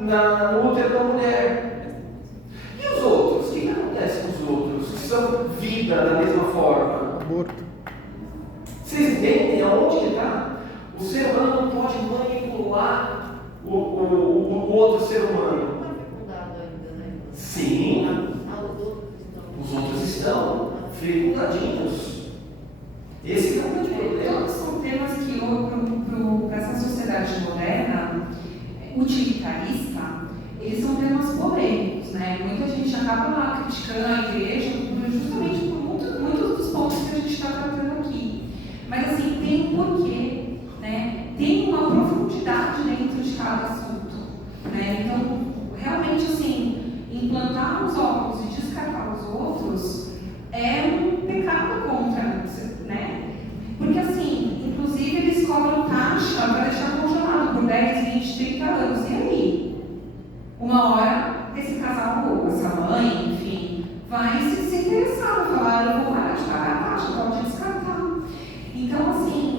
no útero da mulher. E os outros? O que acontece com os outros? Que são vida da mesma forma. Aborto. Vocês entendem aonde que está? O ser humano não pode manipular o outro ser humano. Não é fecundado ainda, né? Sim, Os outros estão. os outros estão fecundadinhos. Esse é o grande problema. Todos são temas que, para essa sociedade moderna, utilitarista, eles são temas polêmicos, né? Muita gente acaba criticando a igreja justamente por muitos dos pontos que a gente está tratando aqui. Mas, assim, tem um porquê, né? Tem uma profundidade dentro de cada assunto, né? Então, realmente, assim, implantar os óculos e descartar os outros é um pecado contra, né? Porque, assim, inclusive, eles cobram taxa 30 anos, e aí? Uma hora, esse casal, ou essa mãe, enfim, vai se interessar, vai falar, eu vou parar de pagar a taxa, pode descartar. Então, assim,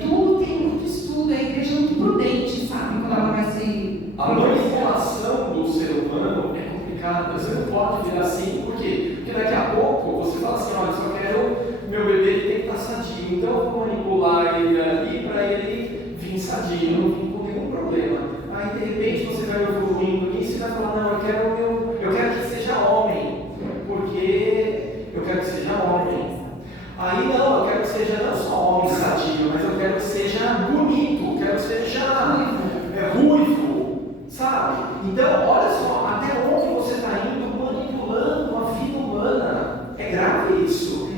tudo tem muito estudo, a igreja é muito prudente, sabe, quando ela vai se... A manipulação do ser humano é complicada. Você não pode virar assim, por quê? Porque daqui a pouco você fala assim, olha, só quero meu bebê, ele tem que estar sadio, então eu vou manipular ele ali para ele vir sadio, não vir com nenhum problema. Aí de repente você vai evoluindo nisso e vai falar, não, eu quero que seja homem, porque eu quero que seja homem. Aí não, eu quero que seja não só homem sadio, mas eu quero que seja bonito, quero que seja ruivo, sabe? Então, olha só, até onde você está indo manipulando a vida humana. É grave isso.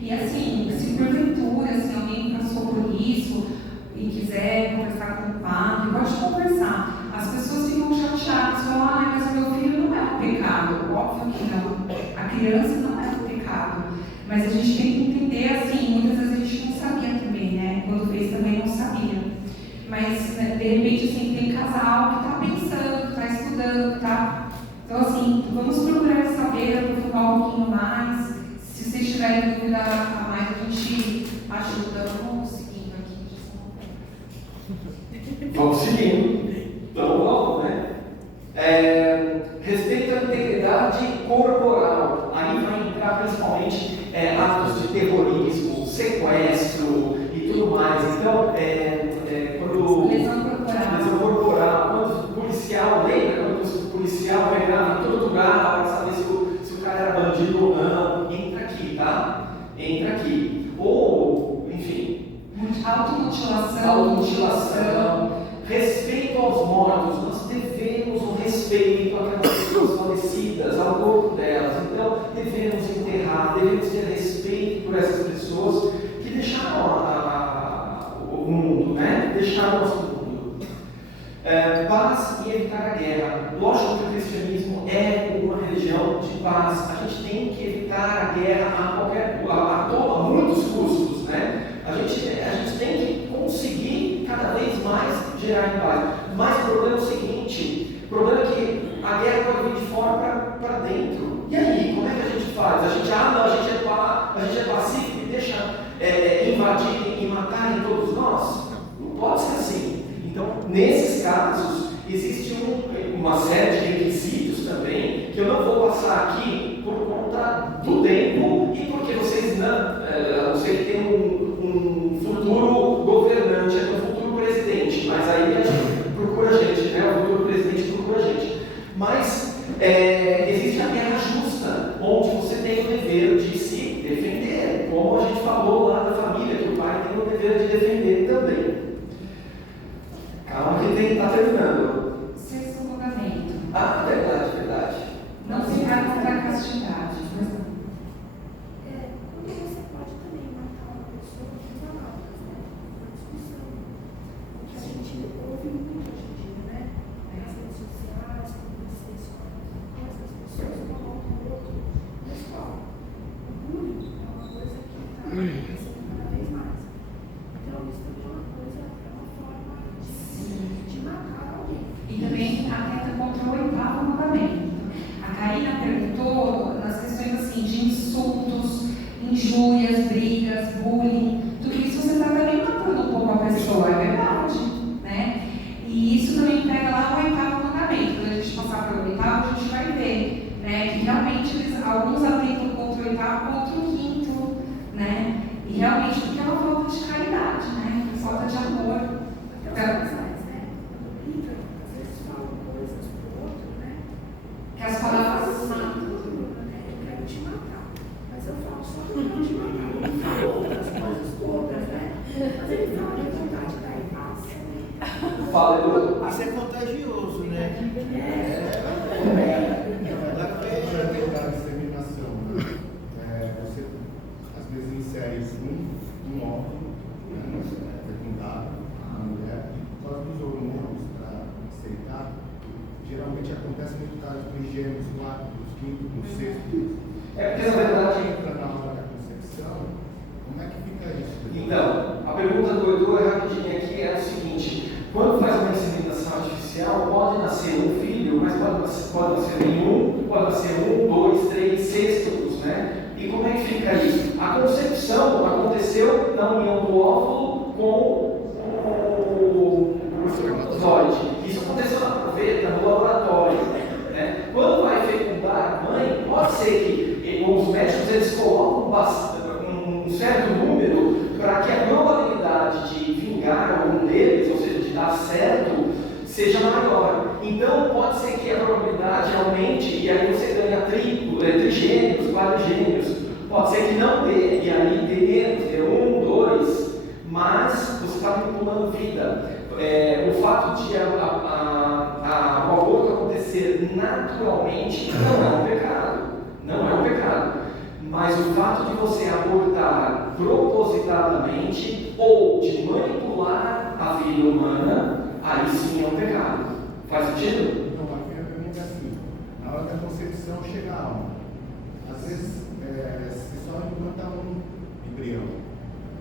E assim, se porventura, se alguém passou por isso e quiser conversar com o padre, pode conversar. As pessoas ficam chateadas, falam, mas o meu filho não é um pecado. Óbvio que não. A criança não é um pecado. Mas a gente tem que entender, assim, muitas vezes a gente não sabia também, né? Quando fez também não sabia. Mas, né, de repente, assim, tem casal que está pensando, que está estudando, que está... Então, assim, vamos procurar saber, aprofundar um pouquinho mais. Se vocês tiverem dúvida a mais, a gente ajuda. Vamos seguindo aqui. Vamos seguindo. Então vamos, né? Respeito à integridade corporal. Aí vai entrar principalmente atos de terrorismo, sequestro e tudo mais. Então, quando... Lesão corporal. Quando o policial, lembra? Quando o policial pegava em todo lugar para saber se o cara era bandido ou não. Entra aqui, tá? Entra aqui. Ou, enfim... Automutilação. Respeito aos mortos. Nós devemos um respeito àquelas pessoas falecidas, ao corpo delas. Então, devemos enterrar, devemos ter respeito por essas pessoas que deixaram o mundo, né? Deixaram o nosso mundo. Paz e evitar a guerra. Lógico que o cristianismo é uma religião de paz. A gente tem que evitar a guerra a muitos custos, né? A gente tem que conseguir cada vez mais gerar em paz. Mas o problema é o seguinte: o problema é que a guerra pode vir de fora para dentro. E aí, como é que a gente faz? A gente é pacífico e deixa invadirem e matarem todos nós? Não pode ser assim. Então, nesses casos, existe uma série de requisitos também, que eu não vou passar aqui por conta do tempo e porque vocês não sei que tem um futuro governante, um futuro presidente, mas aí a gente procura a gente, né? O futuro presidente procura a gente. Mas existe a guerra justa, onde você tem o dever de se defender, como a gente falou lá da família, que o pai tem o dever de defender também. Calma que está terminando. Sexto mandamento. Ah, verdade. Não ficar contra a castidade. Porque você pode também matar uma pessoa com palavras, né? Uma discussão. O que a gente ouve muito hoje em dia, né? Nas redes sociais, quando você escolhe as pessoas colocam o outro na escola. O bullying é uma coisa que está acontecendo cada vez mais. Então, isso também é uma coisa, é uma forma de matar alguém. E também atenta contra o oitavo mandamento. A Karina perguntou nas questões assim, de insultos, injúrias, brigas, bullying, tudo isso você está também matando um pouco a pessoa, é verdade, né? E isso também pega lá no oitavo mandamento. Quando a gente passar pelo oitavo, a gente vai ver, né, que realmente alguns atentam contra o oitavo, contra o quinto, né? E realmente porque é uma falta de caridade, né? Falta de amor. Que as palavras matam. Eu quero te matar, mas eu falo só que eu não te matar, eu não falo outras coisas todas, né? Mas ele fala de vontade da paz. Fala, Edu. Isso é contagioso, né? Para tentar a disseminação, você às vezes insere um óvulo, fecundado, a mulher, só os hormônios para aceitar. Geralmente acontece muito caso dos gêmeos, quartos, quinto, sexto. Porque na verdade. Entra na hora da concepção, como é que fica isso? Então, a pergunta do Edu rapidinho aqui é o seguinte: quando faz uma inseminação pode nascer nenhum, pode nascer 1, 2, 3, sextos, né? E como é que fica isso? A concepção aconteceu na união do óvulo com o espermatozoide. Isso aconteceu na proveta, no laboratório, né? Quando vai fecundar a mãe, pode ser que os médicos eles colocam um certo número para que a probabilidade de vingar algum deles, ou seja, de dar certo, seja maior. Então, pode ser que a probabilidade aumente e aí você ganha trigêmeos, quadrigêmeos. Pode ser que não dê, e aí dê menos, dê 1, 2, mas você está manipulando vida. O fato de o aborto acontecer naturalmente não é um pecado. Não é um pecado. Mas o fato de você abortar propositadamente ou de manipular a vida humana, aí sim é um pecado. Faz sentido? Então, aqui a pergunta é assim: na hora da concepção chega a alma. Às vezes, você só implanta um embrião,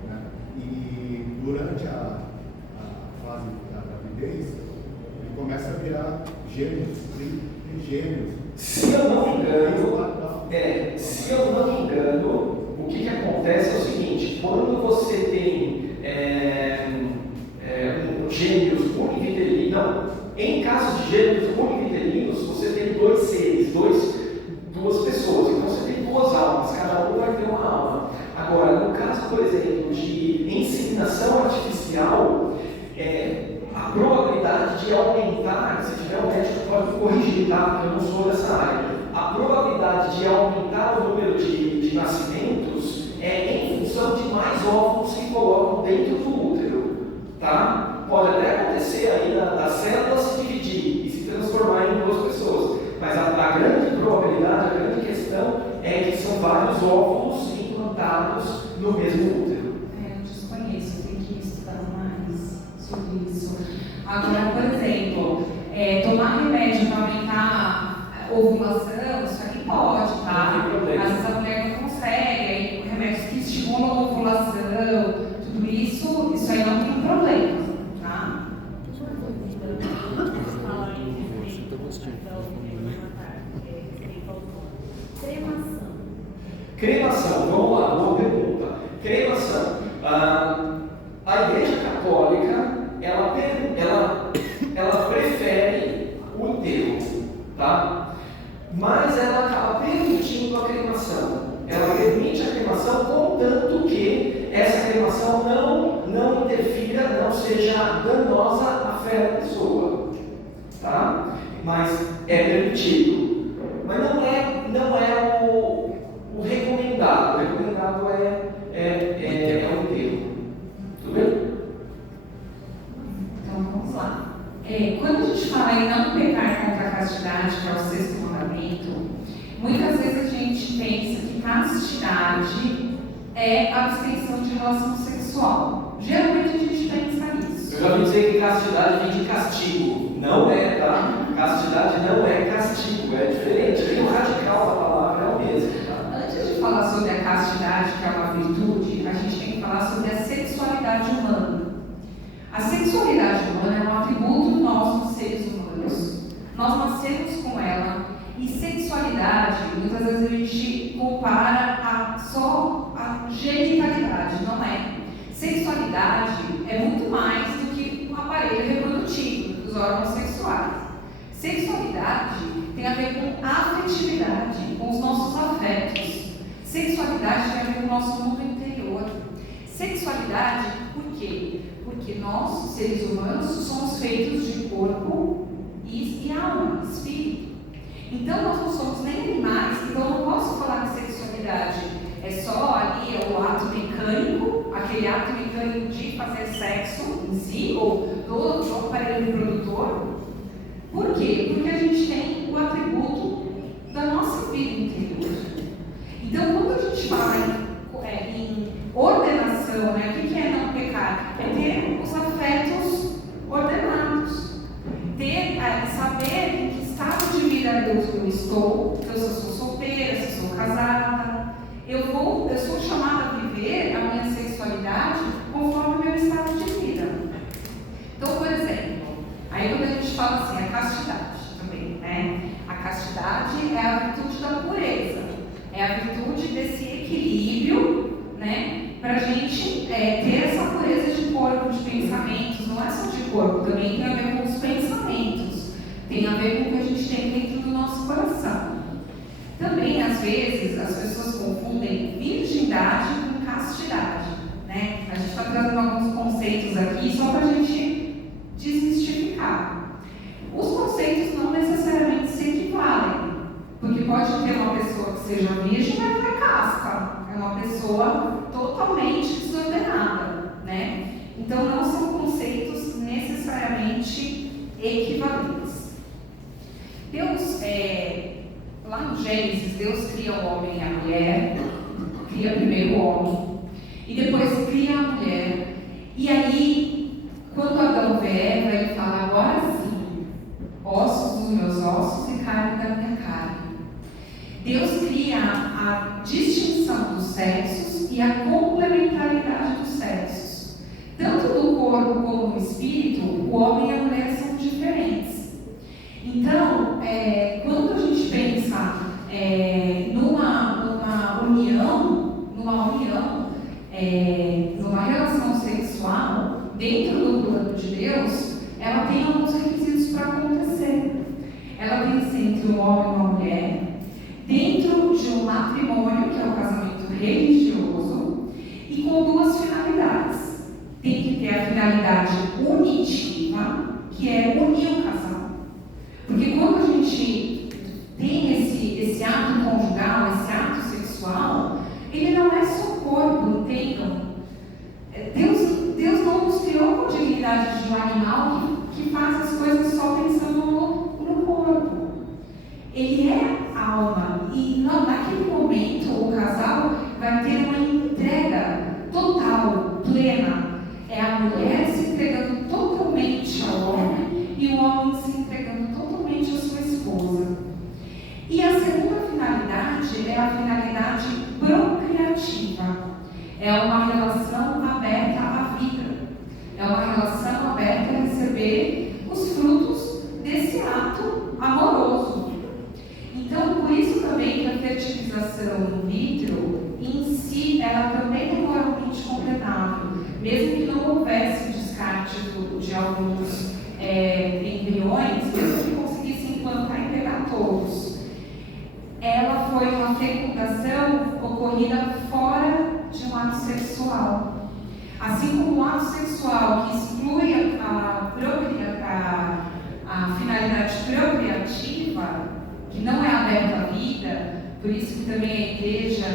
né? E durante a fase da gravidez, ele começa a virar gêmeos, trigêmeos. Se eu não me engano, o que acontece é o seguinte: quando você tem gêmeos univitelinos, não, em casos de gêmeos univitelinos, você tem 2 seres, duas pessoas, então você tem 2 almas, cada um vai ter uma alma. Agora, no caso, por exemplo, de inseminação artificial, a probabilidade de aumentar, se tiver um médico pode me corrigir, tá? Porque eu não sou dessa área. A probabilidade de aumentar o número de nascimentos é em função de mais óvulos que colocam dentro do útero, tá? Pode até acontecer aí da célula se dividir e se transformar em 2 pessoas, mas a grande probabilidade, a grande questão é que são vários óvulos implantados no mesmo útero. Eu desconheço, eu tenho que estudar mais sobre isso. Agora, por exemplo, tomar remédio para aumentar a ovulação, isso aqui pode, tá? Não tem problema. Às vezes a mulher não consegue, aí remédios que estimulam a ovulação, tudo isso aí não tem problema, tá? Cremação. Vamos lá, boa pergunta. Cremação. A Igreja Católica, ela prefere o enterro, tá? Mas ela acaba permitindo a cremação. Ela permite a cremação, contanto que essa cremação não interfira, não seja danosa à fé da pessoa, tá? Mas é permitido. Mas não é o recomendado. O recomendado é o enterro. Tudo bem? Então vamos lá. Quando a gente fala em não pecar contra a castidade, que é o 6º mandamento, muitas vezes a gente pensa que castidade é abstenção de relação sexual. Geralmente a gente pensa nisso. Eu já ouvi dizer que castidade vem de castigo. Não é, tá? Castidade não é castigo, é diferente. E o radical da palavra é o mesmo, tá? Antes de falar sobre a castidade, que é uma virtude, a gente tem que falar sobre a sexualidade humana. A sexualidade humana é um atributo nosso, seres humanos. Nós nascemos com ela. E sexualidade, muitas vezes a gente compara só a genitalidade, não é? Sexualidade é muito mais do que um aparelho reprodutivo dos órgãos sexuais. Sexualidade tem a ver com afetividade, com os nossos afetos. Sexualidade tem a ver com o nosso mundo interior. Sexualidade, por quê? Porque nós, seres humanos, somos feitos de corpo e alma, espírito. Então nós não somos nem animais, então eu não posso falar que sexualidade é só ali o ato mecânico, aquele ato mecânico de fazer sexo em si, ou do aparelho reprodutor. Por quê? Porque a gente tem o atributo da nossa vida interior. Então quando a gente fala em ordenação, né, o que é não pecar? É ter os afetos ordenados. Saber em que estado de vida eu estou, então se eu sou solteira, se eu sou casada, eu sou chamada a viver a minha sexualidade conforme o meu estado de vida. Então, por exemplo, aí quando a gente fala assim, a castidade também, né? também tem a ver com os pensamentos, tem a ver com o que a gente tem dentro do nosso coração. Também, às vezes, as pessoas confundem virgindade com castidade, né? A gente está trazendo alguns conceitos aqui só para a gente desmistificar. Os conceitos não necessariamente se equivalem, porque pode ter uma pessoa que seja virgem, mas não é casta, é uma pessoa totalmente desordenada, né? Então, não são conceitos necessariamente equivalentes. Deus, lá no Gênesis, Deus cria o homem e a mulher, cria primeiro o homem, e depois cria a mulher. E aí, quando Adão vê Eva, ele fala, agora sim, ossos dos meus ossos e carne da minha carne. Deus cria a distinção dos sexos e a complementaridade dos sexos. Tanto no corpo como no espírito, o homem e a mulher são diferentes. Então, quando a gente pensa numa relação sexual, dentro do plano de Deus, ela tem alguns requisitos para acontecer. Ela tem que ser entre um homem e uma mulher, dentro de um matrimônio, que é o casamento religioso, e com duas finalidades. Tem que ter a finalidade unitiva, que é unir o casal. Porque quando a gente tem esse ato conjugal, esse ato sexual, ele não é só corpo, entendam? Deus não nos criou com dignidade de um animal que faz as coisas só pensando no corpo. Ele é alma. E naquele momento, o casal vai ter uma entrega total, plena. É a mulher se entregando totalmente ao homem e o homem se entregando totalmente à sua esposa. E a segunda finalidade é a finalidade procriativa. É uma relação aberta à vida. É uma relação aberta a receber os frutos desse ato amoroso. Então, por isso também que a fertilização in vitro, em si, ela também não é realmente completável. Mesmo que não houvesse o descarte de alguns embriões, mesmo que conseguisse implantar e pegar todos, ela foi uma fecundação ocorrida fora de um ato sexual. Assim como o ato sexual que exclui a finalidade procriativa, que não é aberta à vida, por isso que também a igreja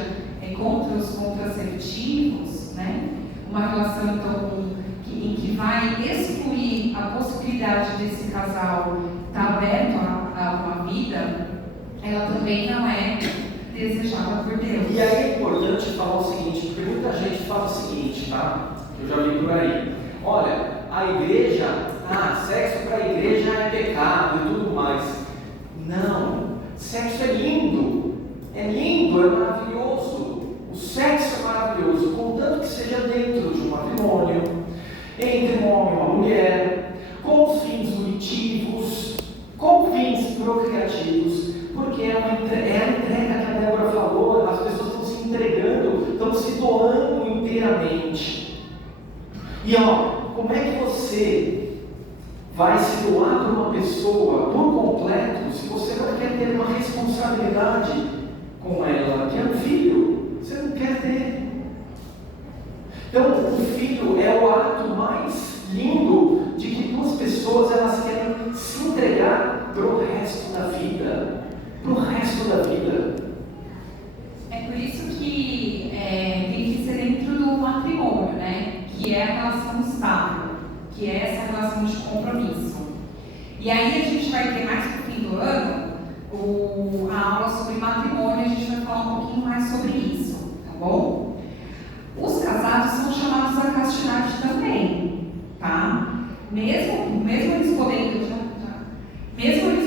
é contra os contraceptivos, né? Uma relação então em que vai excluir a possibilidade desse casal estar aberto a uma vida, ela também não é desejada por Deus. E aí é importante falar o seguinte, porque muita gente fala o seguinte, tá? Eu já vi por aí. Olha, a igreja, sexo para a igreja é pecado e tudo mais. Não, sexo é lindo, é maravilhoso. O sexo é maravilhoso, contanto que seja dentro de um matrimônio, entre um homem e uma mulher, com fins unitivos, com fins procriativos, porque é a entrega que a Débora falou, as pessoas estão se entregando, estão se doando inteiramente. E como é que você vai se doar para uma pessoa por completo se você não quer ter uma responsabilidade com ela, que é um filho? Você não quer ter. Então, o filho é o ato mais lindo de que duas pessoas elas querem se entregar para o resto da vida. Para o resto da vida. É por isso que tem que ser dentro do matrimônio, né? Que é a relação estável, que é essa relação de compromisso. E aí a gente vai ter mais pro fim do ano a aula sobre matrimônio, a gente vai falar um pouquinho mais sobre isso, tá bom? Os casados são chamados à castidade também, tá? Mesmo eles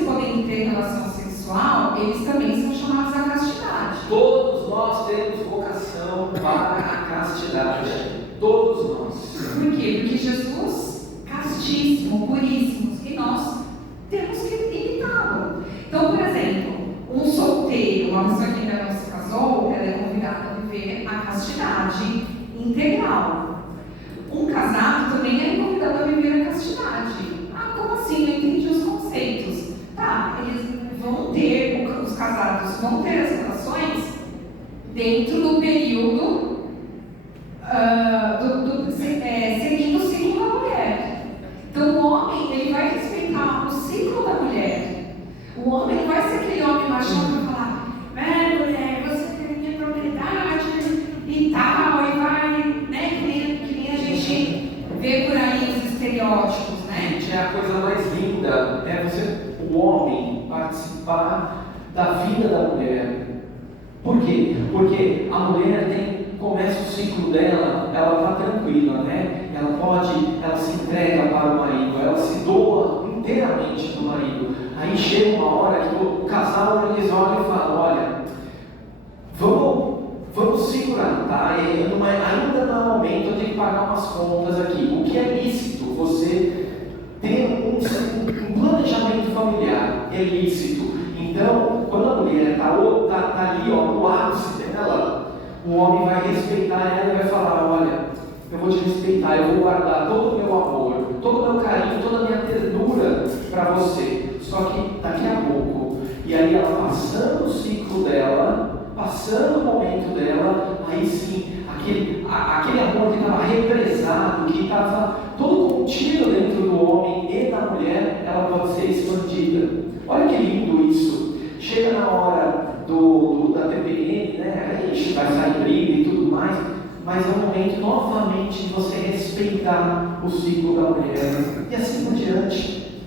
podendo ter relação sexual, eles também são chamados à castidade. Todos nós temos vocação para a castidade. Todos nós. Por quê? Porque Jesus, castíssimo, puríssimo, e nós temos que imitá-lo. Então, por exemplo, um solteiro, uma pessoa que ainda não se casou, ela é convidada a viver a castidade integral. Um casado também é convidado a viver a castidade. vão ter as relações dentro do período seguindo o ciclo da mulher. Então o homem, ele vai respeitar o ciclo da mulher. O homem não vai ser aquele homem machão que vai falar, mulher, você é minha propriedade e tal, e vai, né, que nem a gente vê por aí os estereótipos, né? Gente, é a coisa mais linda, o homem participar da vida da mulher. Por quê? Porque a mulher começa o ciclo dela, ela está tranquila, né? Ela se entrega para o marido, ela se doa inteiramente para o marido. Aí chega uma hora que o casal eles olham e falam, olha, vamos segurar, tá? Ainda não é o momento, eu tenho que pagar umas contas aqui. O que é lícito? Você ter um planejamento familiar, é lícito. Então, quando a mulher está ali, no ápice dela, o homem vai respeitar ela e vai falar, olha, eu vou te respeitar, eu vou guardar todo o meu amor, todo o meu carinho, toda a minha ternura para você. Só que daqui a pouco, e aí ela passando o ciclo dela, passando o momento dela, aí sim, aquele amor que estava represado, que estava todo contido dentro do homem e da mulher, ela pode ser expandida. Olha que lindo isso. Chega na hora da TPM, né? Aí vai sair briga e tudo mais, mas é o momento novamente de você respeitar o ciclo da mulher e assim por diante.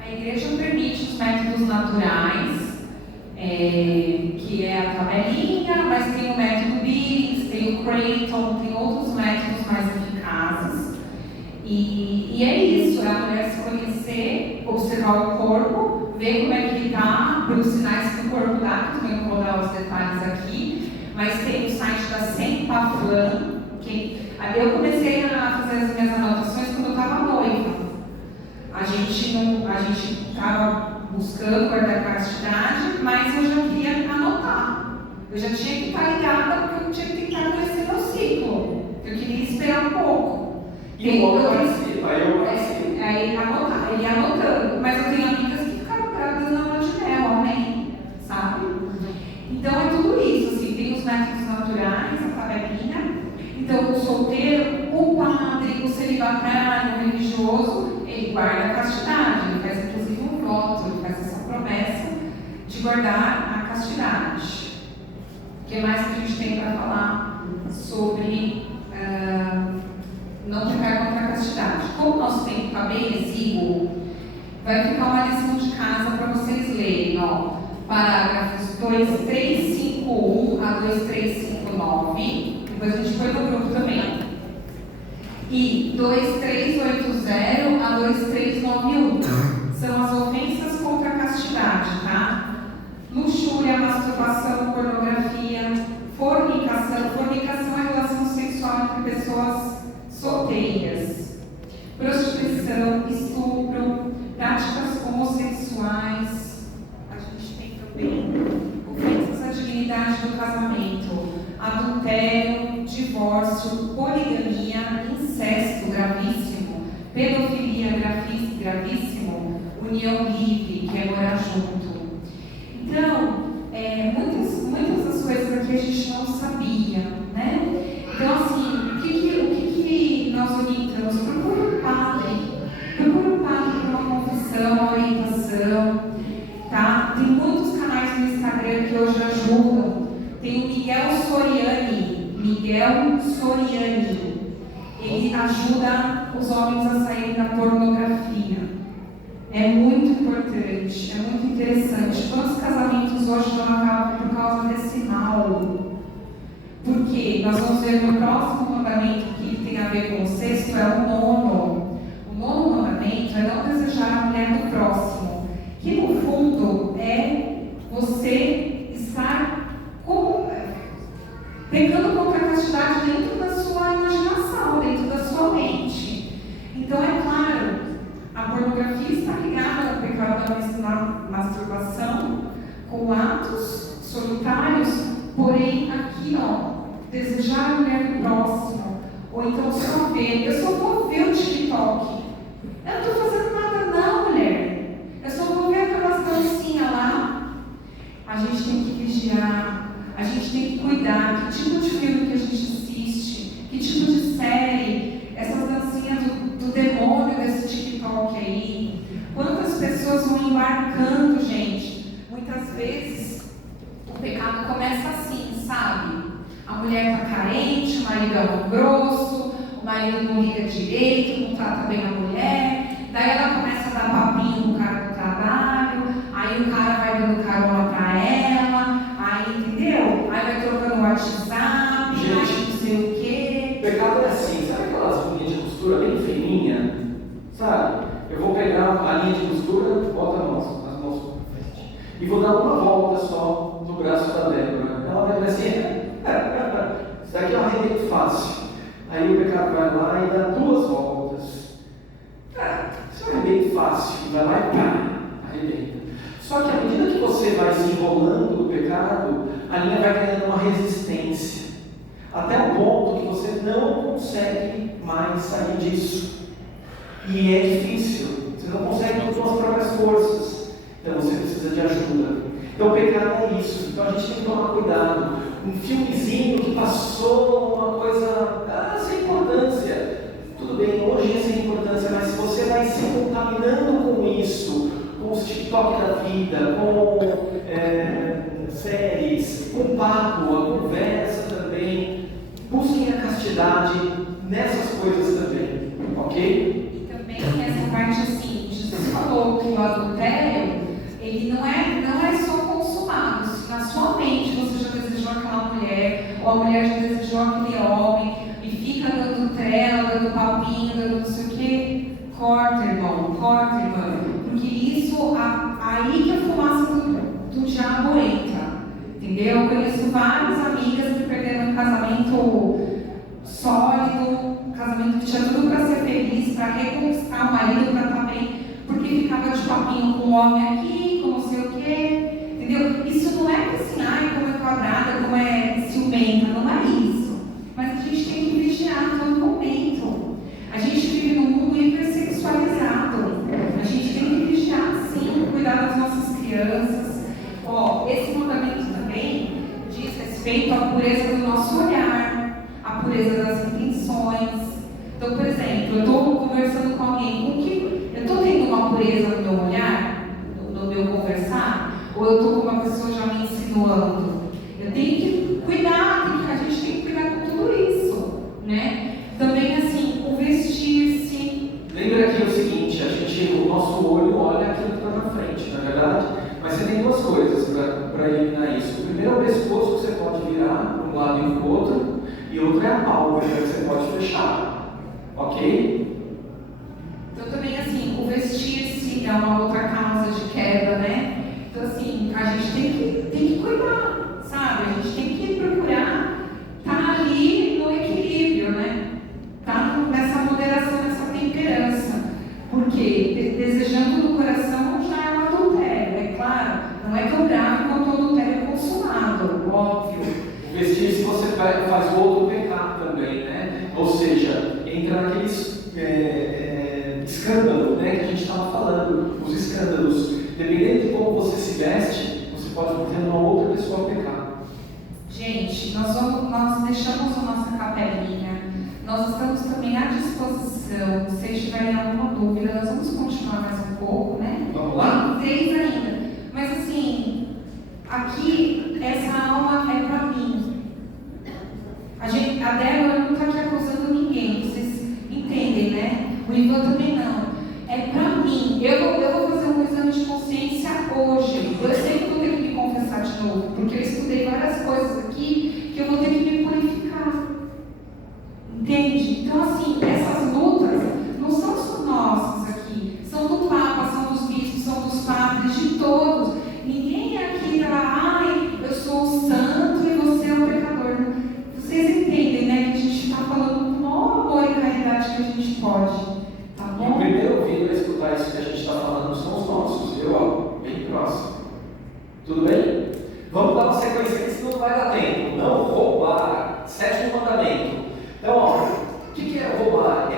A igreja permite os métodos naturais, que é a tabelinha, mas tem o método Billings, tem o Creighton, tem outros métodos mais eficazes. E é isso, é a mulher se conhecer, observar o corpo, ver como é que ele está, pelos sinais que o corpo dá, que eu não vou dar os detalhes aqui, mas tem o site da Sempaflan, que eu comecei a fazer as minhas anotações quando eu estava noiva. A gente estava buscando guardar castidade, mas eu já queria anotar. Eu já tinha que estar ligada, porque eu tinha que estar conhecendo o ciclo. Eu queria esperar um pouco. E o homem participa, eu participo. Aí anotar, ele anotando. Mas eu tenho amigas que ficaram grávidas na lua de mel, amém? Sabe? Então é tudo isso, assim, tem os métodos naturais, a tabelinha. Então o solteiro, o padre, o celibatário, o religioso, ele guarda a castidade, ele faz inclusive um voto, ele faz essa promessa de guardar a castidade. O que mais que a gente tem para falar sobre não pecar contra a castidade? Como o nosso tempo está bem exíguo, vai ficar uma lição de casa para vocês lerem, ó, parágrafos 2351 a 2359, depois a gente põe no grupo também, e 2380 a 2391, são as ofensas contra a castidade, tá? Luxúria, masturbação, pornografia, fornicação. Fornicação é relação sexual entre pessoas solteiras. Prostituição, estupro, práticas homossexuais. A gente tem também ofensas à dignidade do casamento, adultério, divórcio, poligamia, incesto gravíssimo, pedofilia gravíssimo, união livre, que é morar junto. Então, muitas das coisas aqui a gente não sabia, né? Então, assim, o que nós orientamos? Procura um padre para uma confissão, uma orientação, tá? Tem muitos canais no Instagram que hoje ajudam. Tem o Miguel Soriani. Ele ajuda os homens a saírem da pornografia. É muito importante, é muito interessante. Quantos casamentos hoje não acabam por causa desse mal? Porque nós vamos ver no próximo mandamento que tem a ver com o sexto, é o nono. O nono mandamento é não desejar a mulher do próximo, que no fundo é você estar pecando contra a castidade dentro da sua imaginação, dentro da sua mente. Então é claro, a pornografia está ligada ao pecado da masturbação, com atos solitários, porém aqui, ó, desejar a mulher do próximo, ou então só ver. Eu só vou ver o TikTok. Eu não estou fazendo nada não, mulher. Eu só vou ver aquelas dancinhas lá. A gente tem que vigiar marcando, gente. Muitas vezes o pecado começa assim, sabe? A mulher está carente, o marido é um grosso, o marido não liga direito, não trata bem a mulher, daí ela começa a dar papinho no cara do trabalho, aí o cara vai dando carona pra ela, aí, entendeu? Aí vai trocando o WhatsApp, Gente, aí não sei o quê. O pecado é assim, sabe aquelas linhas de costura bem fininha? Sabe? Eu vou pegar a linha de costura, bota nas mãos e vou dar uma volta só no braço da Débora. Ela vai assim, isso daqui é um arrebento fácil. Aí o pecado vai lá e dá 2 voltas. Isso é um arrebento fácil, vai lá e pá, arrebenta. Só que à medida que você vai se enrolando no pecado, a linha vai ganhando uma resistência. Até o ponto que você não consegue mais sair disso. E é difícil. Você não consegue com as próprias forças. Então você precisa de ajuda. Então o pecado é isso. Então a gente tem que tomar cuidado. Um filmezinho que passou uma coisa sem importância. Tudo bem, hoje é sem importância, mas se você vai se contaminando com isso, com os TikTok da vida, com séries, com papo, a conversa também, busquem a castidade nessas coisas também, ok? E também essa parte assim, Jesus falou que o adultério, ele não é só consumado. Se na sua mente você já desejou aquela mulher, ou a mulher já desejou aquele homem, e fica dando trela, dando papinho, dando não sei o que, corta, irmão, porque isso, aí que a fumaça do diabo entra, entendeu? Eu conheço várias amigas que perderam um casamento sólido, um casamento que tinha tudo para ser feliz, para reconquistar o marido, para estar bem, porque ficava de papinho com o homem aqui, com não sei o que, entendeu? Isso não é assim, como é quadrada, como é ciumenta, não é isso. Mas a gente tem que vigiar a todo momento. A gente vive num mundo hipersexualizado. A gente tem que vigiar, sim, cuidar das nossas crianças. Esse mandamento também diz respeito à pureza do nosso olhar, à pureza das intenções. Então, por exemplo, eu estou conversando com alguém, eu estou tendo uma pureza no meu olhar, no meu conversar, ou eu estou com uma pessoa já me insinuando? Eu tenho que cuidar, a gente tem que cuidar com tudo isso, né? Também, assim, o vestir-se. Lembra que é o seguinte, o nosso olho olha aquilo que está na frente, na verdade, mas você tem 2 coisas para eliminar isso. O primeiro é o pescoço, que você pode virar para um lado e para o outro, e o outro é a pálpebra, que você pode fechar, ok? Então, também, assim, o vestir-se é uma outra causa de queda, né? Então, assim, a gente tem que cuidar, sabe? A gente tem que procurar estar ali no equilíbrio, né? Estar nessa moderação, nessa temperança. Porque desejando do coração já é um adultério, é claro. Não é tão grave quanto o adultério é consumado, óbvio. O vestir-se você faz o outro pecar também, né? Ou seja, entra naqueles escândalo, né, que a gente estava falando, os escândalos. Dependendo de como você se veste, você pode fazer uma outra pessoa pecar. Gente, nós deixamos a nossa capelinha, nós estamos também à disposição. Se vocês tiverem alguma dúvida, nós vamos continuar mais um pouco, né? Vamos lá? Tem 3 ainda. Mas assim, aqui, essa aula é para mim. A Débora não está aqui acusando ninguém, vocês entendem, né? O Ivan também não. É para mim. Eu vou fazer um exame de consciência hoje. Eu sei que eu vou ter que me confessar de novo, porque eu estudei várias coisas aqui que eu vou ter que me purificar. Entende? Então, assim, essas lutas não são só nossas aqui. São do Papa, são dos bispos, são dos padres, de todos. Ninguém aqui está, eu sou o santo e você é o pecador. Vocês entendem, né? Que a gente está falando com o maior amor e caridade que a gente pode. Tá bom? E o primeiro ouvido a escutar isso que a gente está falando são os nossos, bem próximo. Tudo bem? Vamos dar uma sequência aqui, senão não vai dar tempo. Não roubar, 7º mandamento. Então, o que é roubar?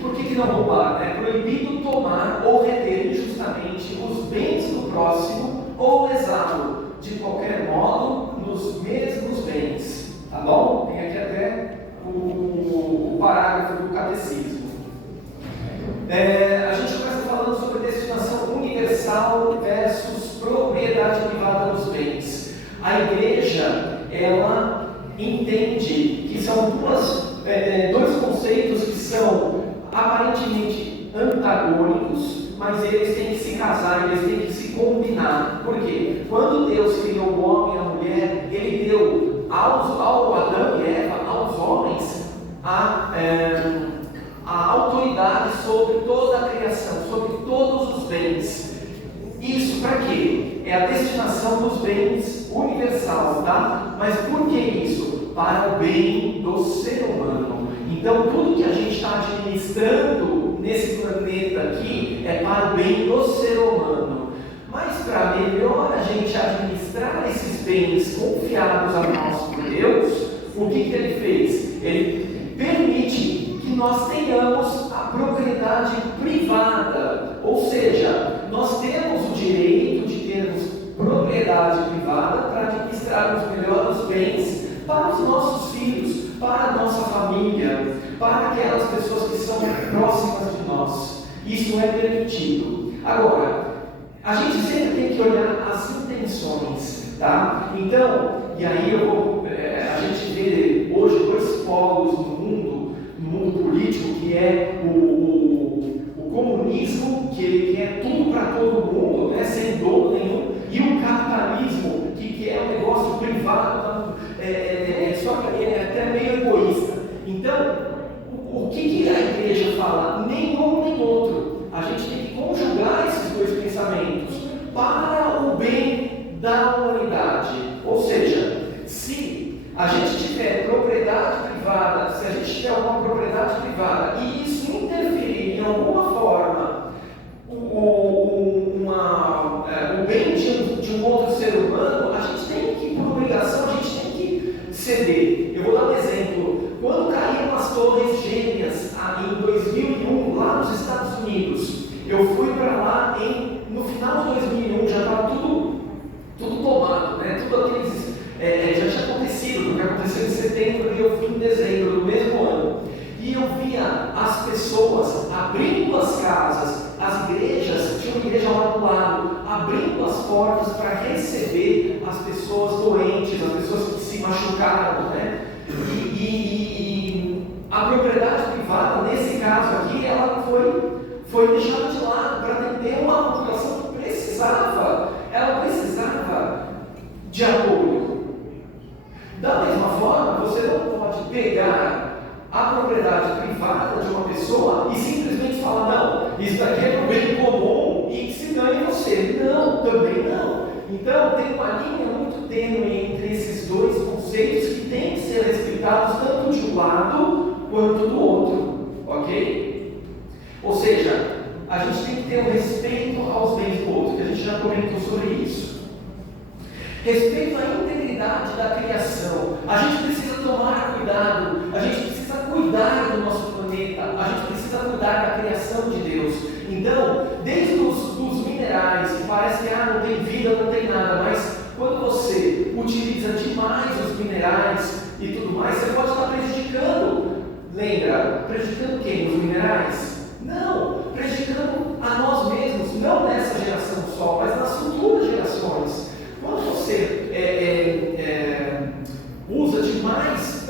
Por que não roubar? É proibido tomar ou reter injustamente os bens do próximo ou lesá-lo de qualquer modo nos mesmos bens. Tá bom? Tem aqui até o parágrafo do catecismo. A gente começa falando sobre destinação universal A igreja, ela entende que são dois conceitos que são aparentemente antagônicos, mas eles têm que se casar, eles têm que se combinar. Por quê? Quando Deus criou o homem e a mulher, Ele deu ao Adão e Eva, aos homens, a autoridade sobre toda a criação, sobre todos os bens. Isso para quê? É a destinação dos bens universal, tá? Mas por que isso? Para o bem do ser humano. Então tudo que a gente está administrando nesse planeta aqui é para o bem do ser humano. Mas para melhor a gente administrar esses bens confiados a nós por Deus, o que Ele fez? Ele permite que nós tenhamos a propriedade privada, ou seja, nós temos o direito de termos propriedade privada para administrarmos melhor os bens para os nossos filhos, para a nossa família, para aquelas pessoas que são próximas de nós. Isso é permitido. Agora, a gente sempre tem que olhar as intenções, tá? Então, e aí a gente vê hoje dois polos no mundo político, que é o comunismo, que ele quer tudo para todo mundo, né, sem dor nenhum, e o capitalismo, que é um negócio privado, só que é até meio egoísta. Então, o que a igreja fala? Nenhum nem outro. A gente tem que conjugar esses dois pensamentos para o bem da humanidade. Ou seja, se a gente tiver propriedade privada, se a gente tiver alguma propriedade privada e isso interferir em alguma forma o bem de um outro ser humano, a gente tem que, por obrigação, a gente tem que ceder. Eu vou dar um exemplo. Quando caíram as torres gêmeas em 2001, lá nos Estados Unidos, eu fui para lá no final de 2001, já estava tudo tomado, né? Tudo aqueles já tinha acontecido, porque aconteceu em setembro e eu fui em dezembro do mesmo ano. E eu via as pessoas abrindo as casas, as igrejas, tinha uma igreja lá do lado, abrindo as portas para receber as pessoas doentes, as pessoas que se machucaram, né? E a propriedade privada, nesse caso aqui, ela foi deixada de lado para atender uma população que precisava de apoio. Da mesma forma, você não pode pegar a propriedade privada de uma pessoa e simplesmente falar, não, isso daqui é para o bem comum e que se dane você. Não, também não. Então, tem uma linha muito tênue entre esses dois conceitos que têm que ser respeitados tanto de um lado quanto do outro, ok? Ou seja, a gente tem que ter um respeito aos bens do outro, que a gente já comentou sobre isso. Respeito à integridade da criação. A gente precisa tomar cuidado, a gente precisa cuidar do nosso planeta, a gente precisa cuidar da criação de Deus. Então, desde os minerais, que parece que não tem vida, não tem nada, mas quando você utiliza demais os minerais e tudo mais, você pode estar prejudicando. Lembra? Prejudicando quem? Os minerais? Não, prejudicando a nós mesmos, não nessa geração só, mas nas futuras gerações. Quando você usa demais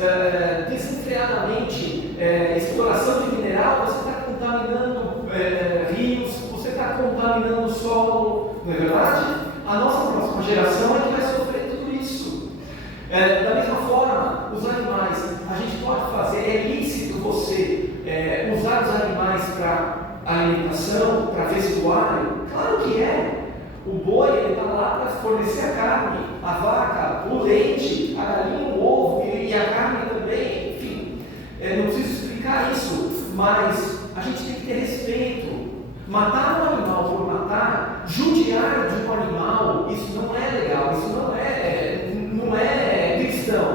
desenfreadamente exploração de mineral, você está contaminando rios, você está contaminando o solo, não é verdade? A nossa próxima geração é que vai sofrer tudo isso. Da mesma forma, os animais, a gente pode fazer, é lícito você usar os animais para alimentação, para vestuário? Claro que é. O boi está lá para fornecer a carne, a vaca, o leite, a galinha, o ovo e a carne também, enfim. Não preciso explicar isso, mas a gente tem que ter respeito. Matar um animal por matar, judiar de um animal, isso não é legal, isso não é cristão.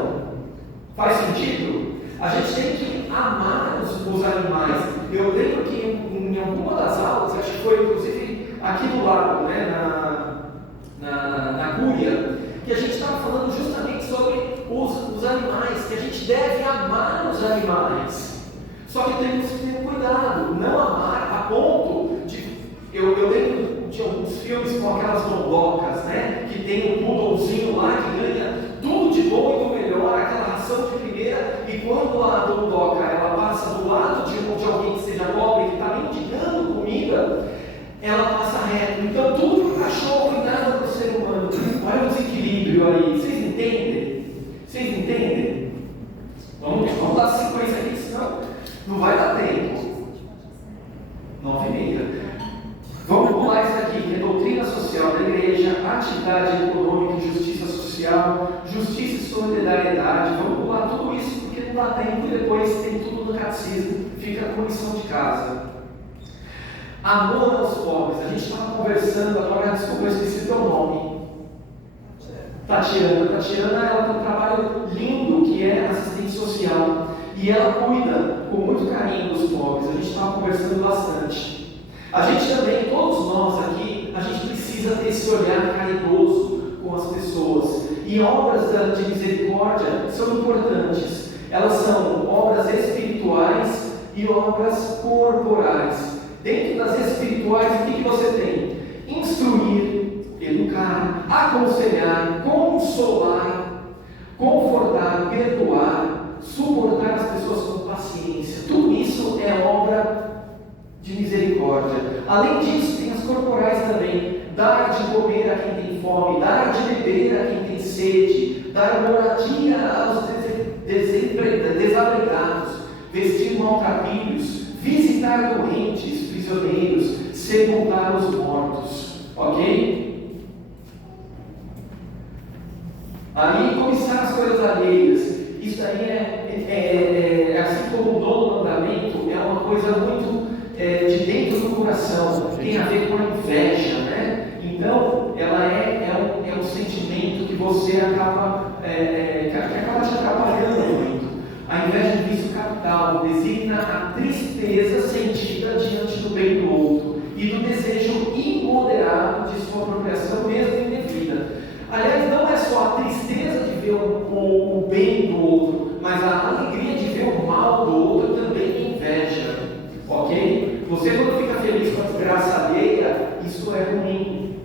Faz sentido? A gente tem que amar os animais. Eu lembro que em alguma das aulas, acho que foi inclusive aqui do lado, né, na Cúria, que a gente estava falando justamente sobre os animais, que a gente deve amar os animais. Só que temos que ter cuidado, não amar a ponto de... Eu lembro de alguns filmes com aquelas bondocas, né, que tem um poodlezinho lá que ganha tempo. 9h30. Vamos pular isso aqui, que é doutrina social da igreja, atividade econômica e justiça social, justiça e solidariedade. Vamos pular tudo isso porque não dá tempo e depois tem tudo no catecismo, fica com lição de casa. Amor aos pobres. A gente estava conversando, agora desculpa, eu esqueci teu nome. Tatiana, ela tem um trabalho lindo que é assistente social e ela cuida com muito carinho dos pobres. A gente estava conversando bastante. A gente também, todos nós aqui, a gente precisa ter esse olhar caridoso com as pessoas. E obras de misericórdia são importantes. Elas são obras espirituais e obras corporais. Dentro das espirituais, o que você tem? Instruir, educar, aconselhar, consolar, confortar, perdoar, suportar as pessoas com paciência. Tudo isso é obra de misericórdia. Além disso, tem as corporais também. Dar de comer a quem tem fome, dar de beber a quem tem sede, dar moradia aos desabrigados, vestir maltrapilhos, visitar doentes, prisioneiros, sepultar os mortos. Ok? Ali, cobiçar as coisas alheias. Isso aí assim como o dom do mandamento, é uma coisa muito de dentro do coração, tem a ver com a inveja, né? Então, ela é um sentimento que você acaba, que acaba te atrapalhando muito. A inveja de vício capital designa a tristeza sentida diante do bem do outro e do desejo imoderado de sua apropriação, mesmo indevida. Aliás, não é só a tristeza de ver o bem do outro, mas a alegria de ver o mal do outro também é inveja. Ok? Você, quando fica feliz com a desgraça alheia, isso é ruim.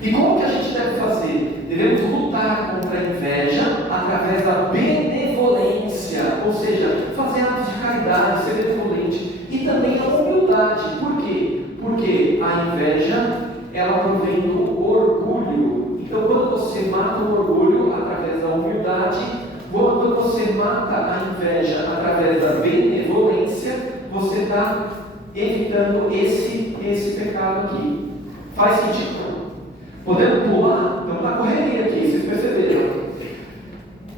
E como que a gente deve fazer? Devemos lutar contra a inveja através da benevolência, ou seja, fazer atos de caridade, ser benevolente, e também a humildade. Por quê? Porque a inveja, ela provém do orgulho. Então, quando você mata o orgulho através da humildade, quando você mata a inveja através da benevolência, você está evitando esse pecado aqui. Faz sentido? Podemos pular? Estamos na correria aqui, vocês perceberam?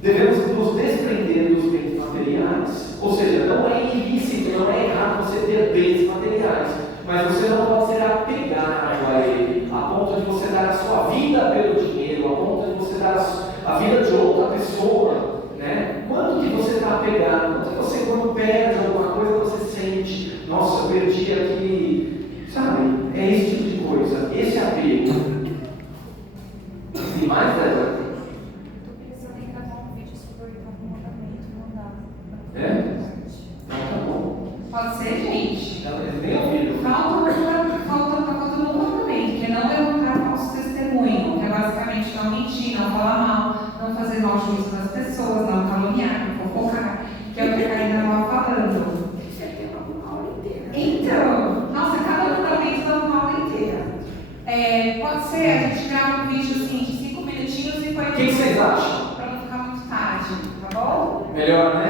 Devemos nos desprender dos bens materiais. Ou seja, não é ilícito, não é errado você ter bens materiais, mas você não pode ser apegado a ele, a ponto de você dar a sua vida pelo dinheiro, a ponto de você dar a vida de outra pessoa, né? Quando que você está apegado? Quando você, quando perde alguma coisa, você sente, nossa, eu perdi aqui, sabe? É esse tipo de coisa, esse apego. E mais, Débora? Estou pensando em gravar um vídeo sobre o oitavo mandamento e mandar. Então tá bom. Pode ser, gente? Eles nem ouviram. Falta um mandamento, que é não levantar falso testemunho, que é basicamente não mentir, não falar mal, não fazer mau juízo das pessoas, não caluniar, não fofocar, que é o que a Karina estava falando. Você tem uma aula inteira. Então, nossa, cada mandamento dá uma aula inteira. Pode ser, a gente grava um vídeo assim de 5 minutinhos e põe. O que vocês acham? Para não ficar muito tarde, tá bom? Melhor, né?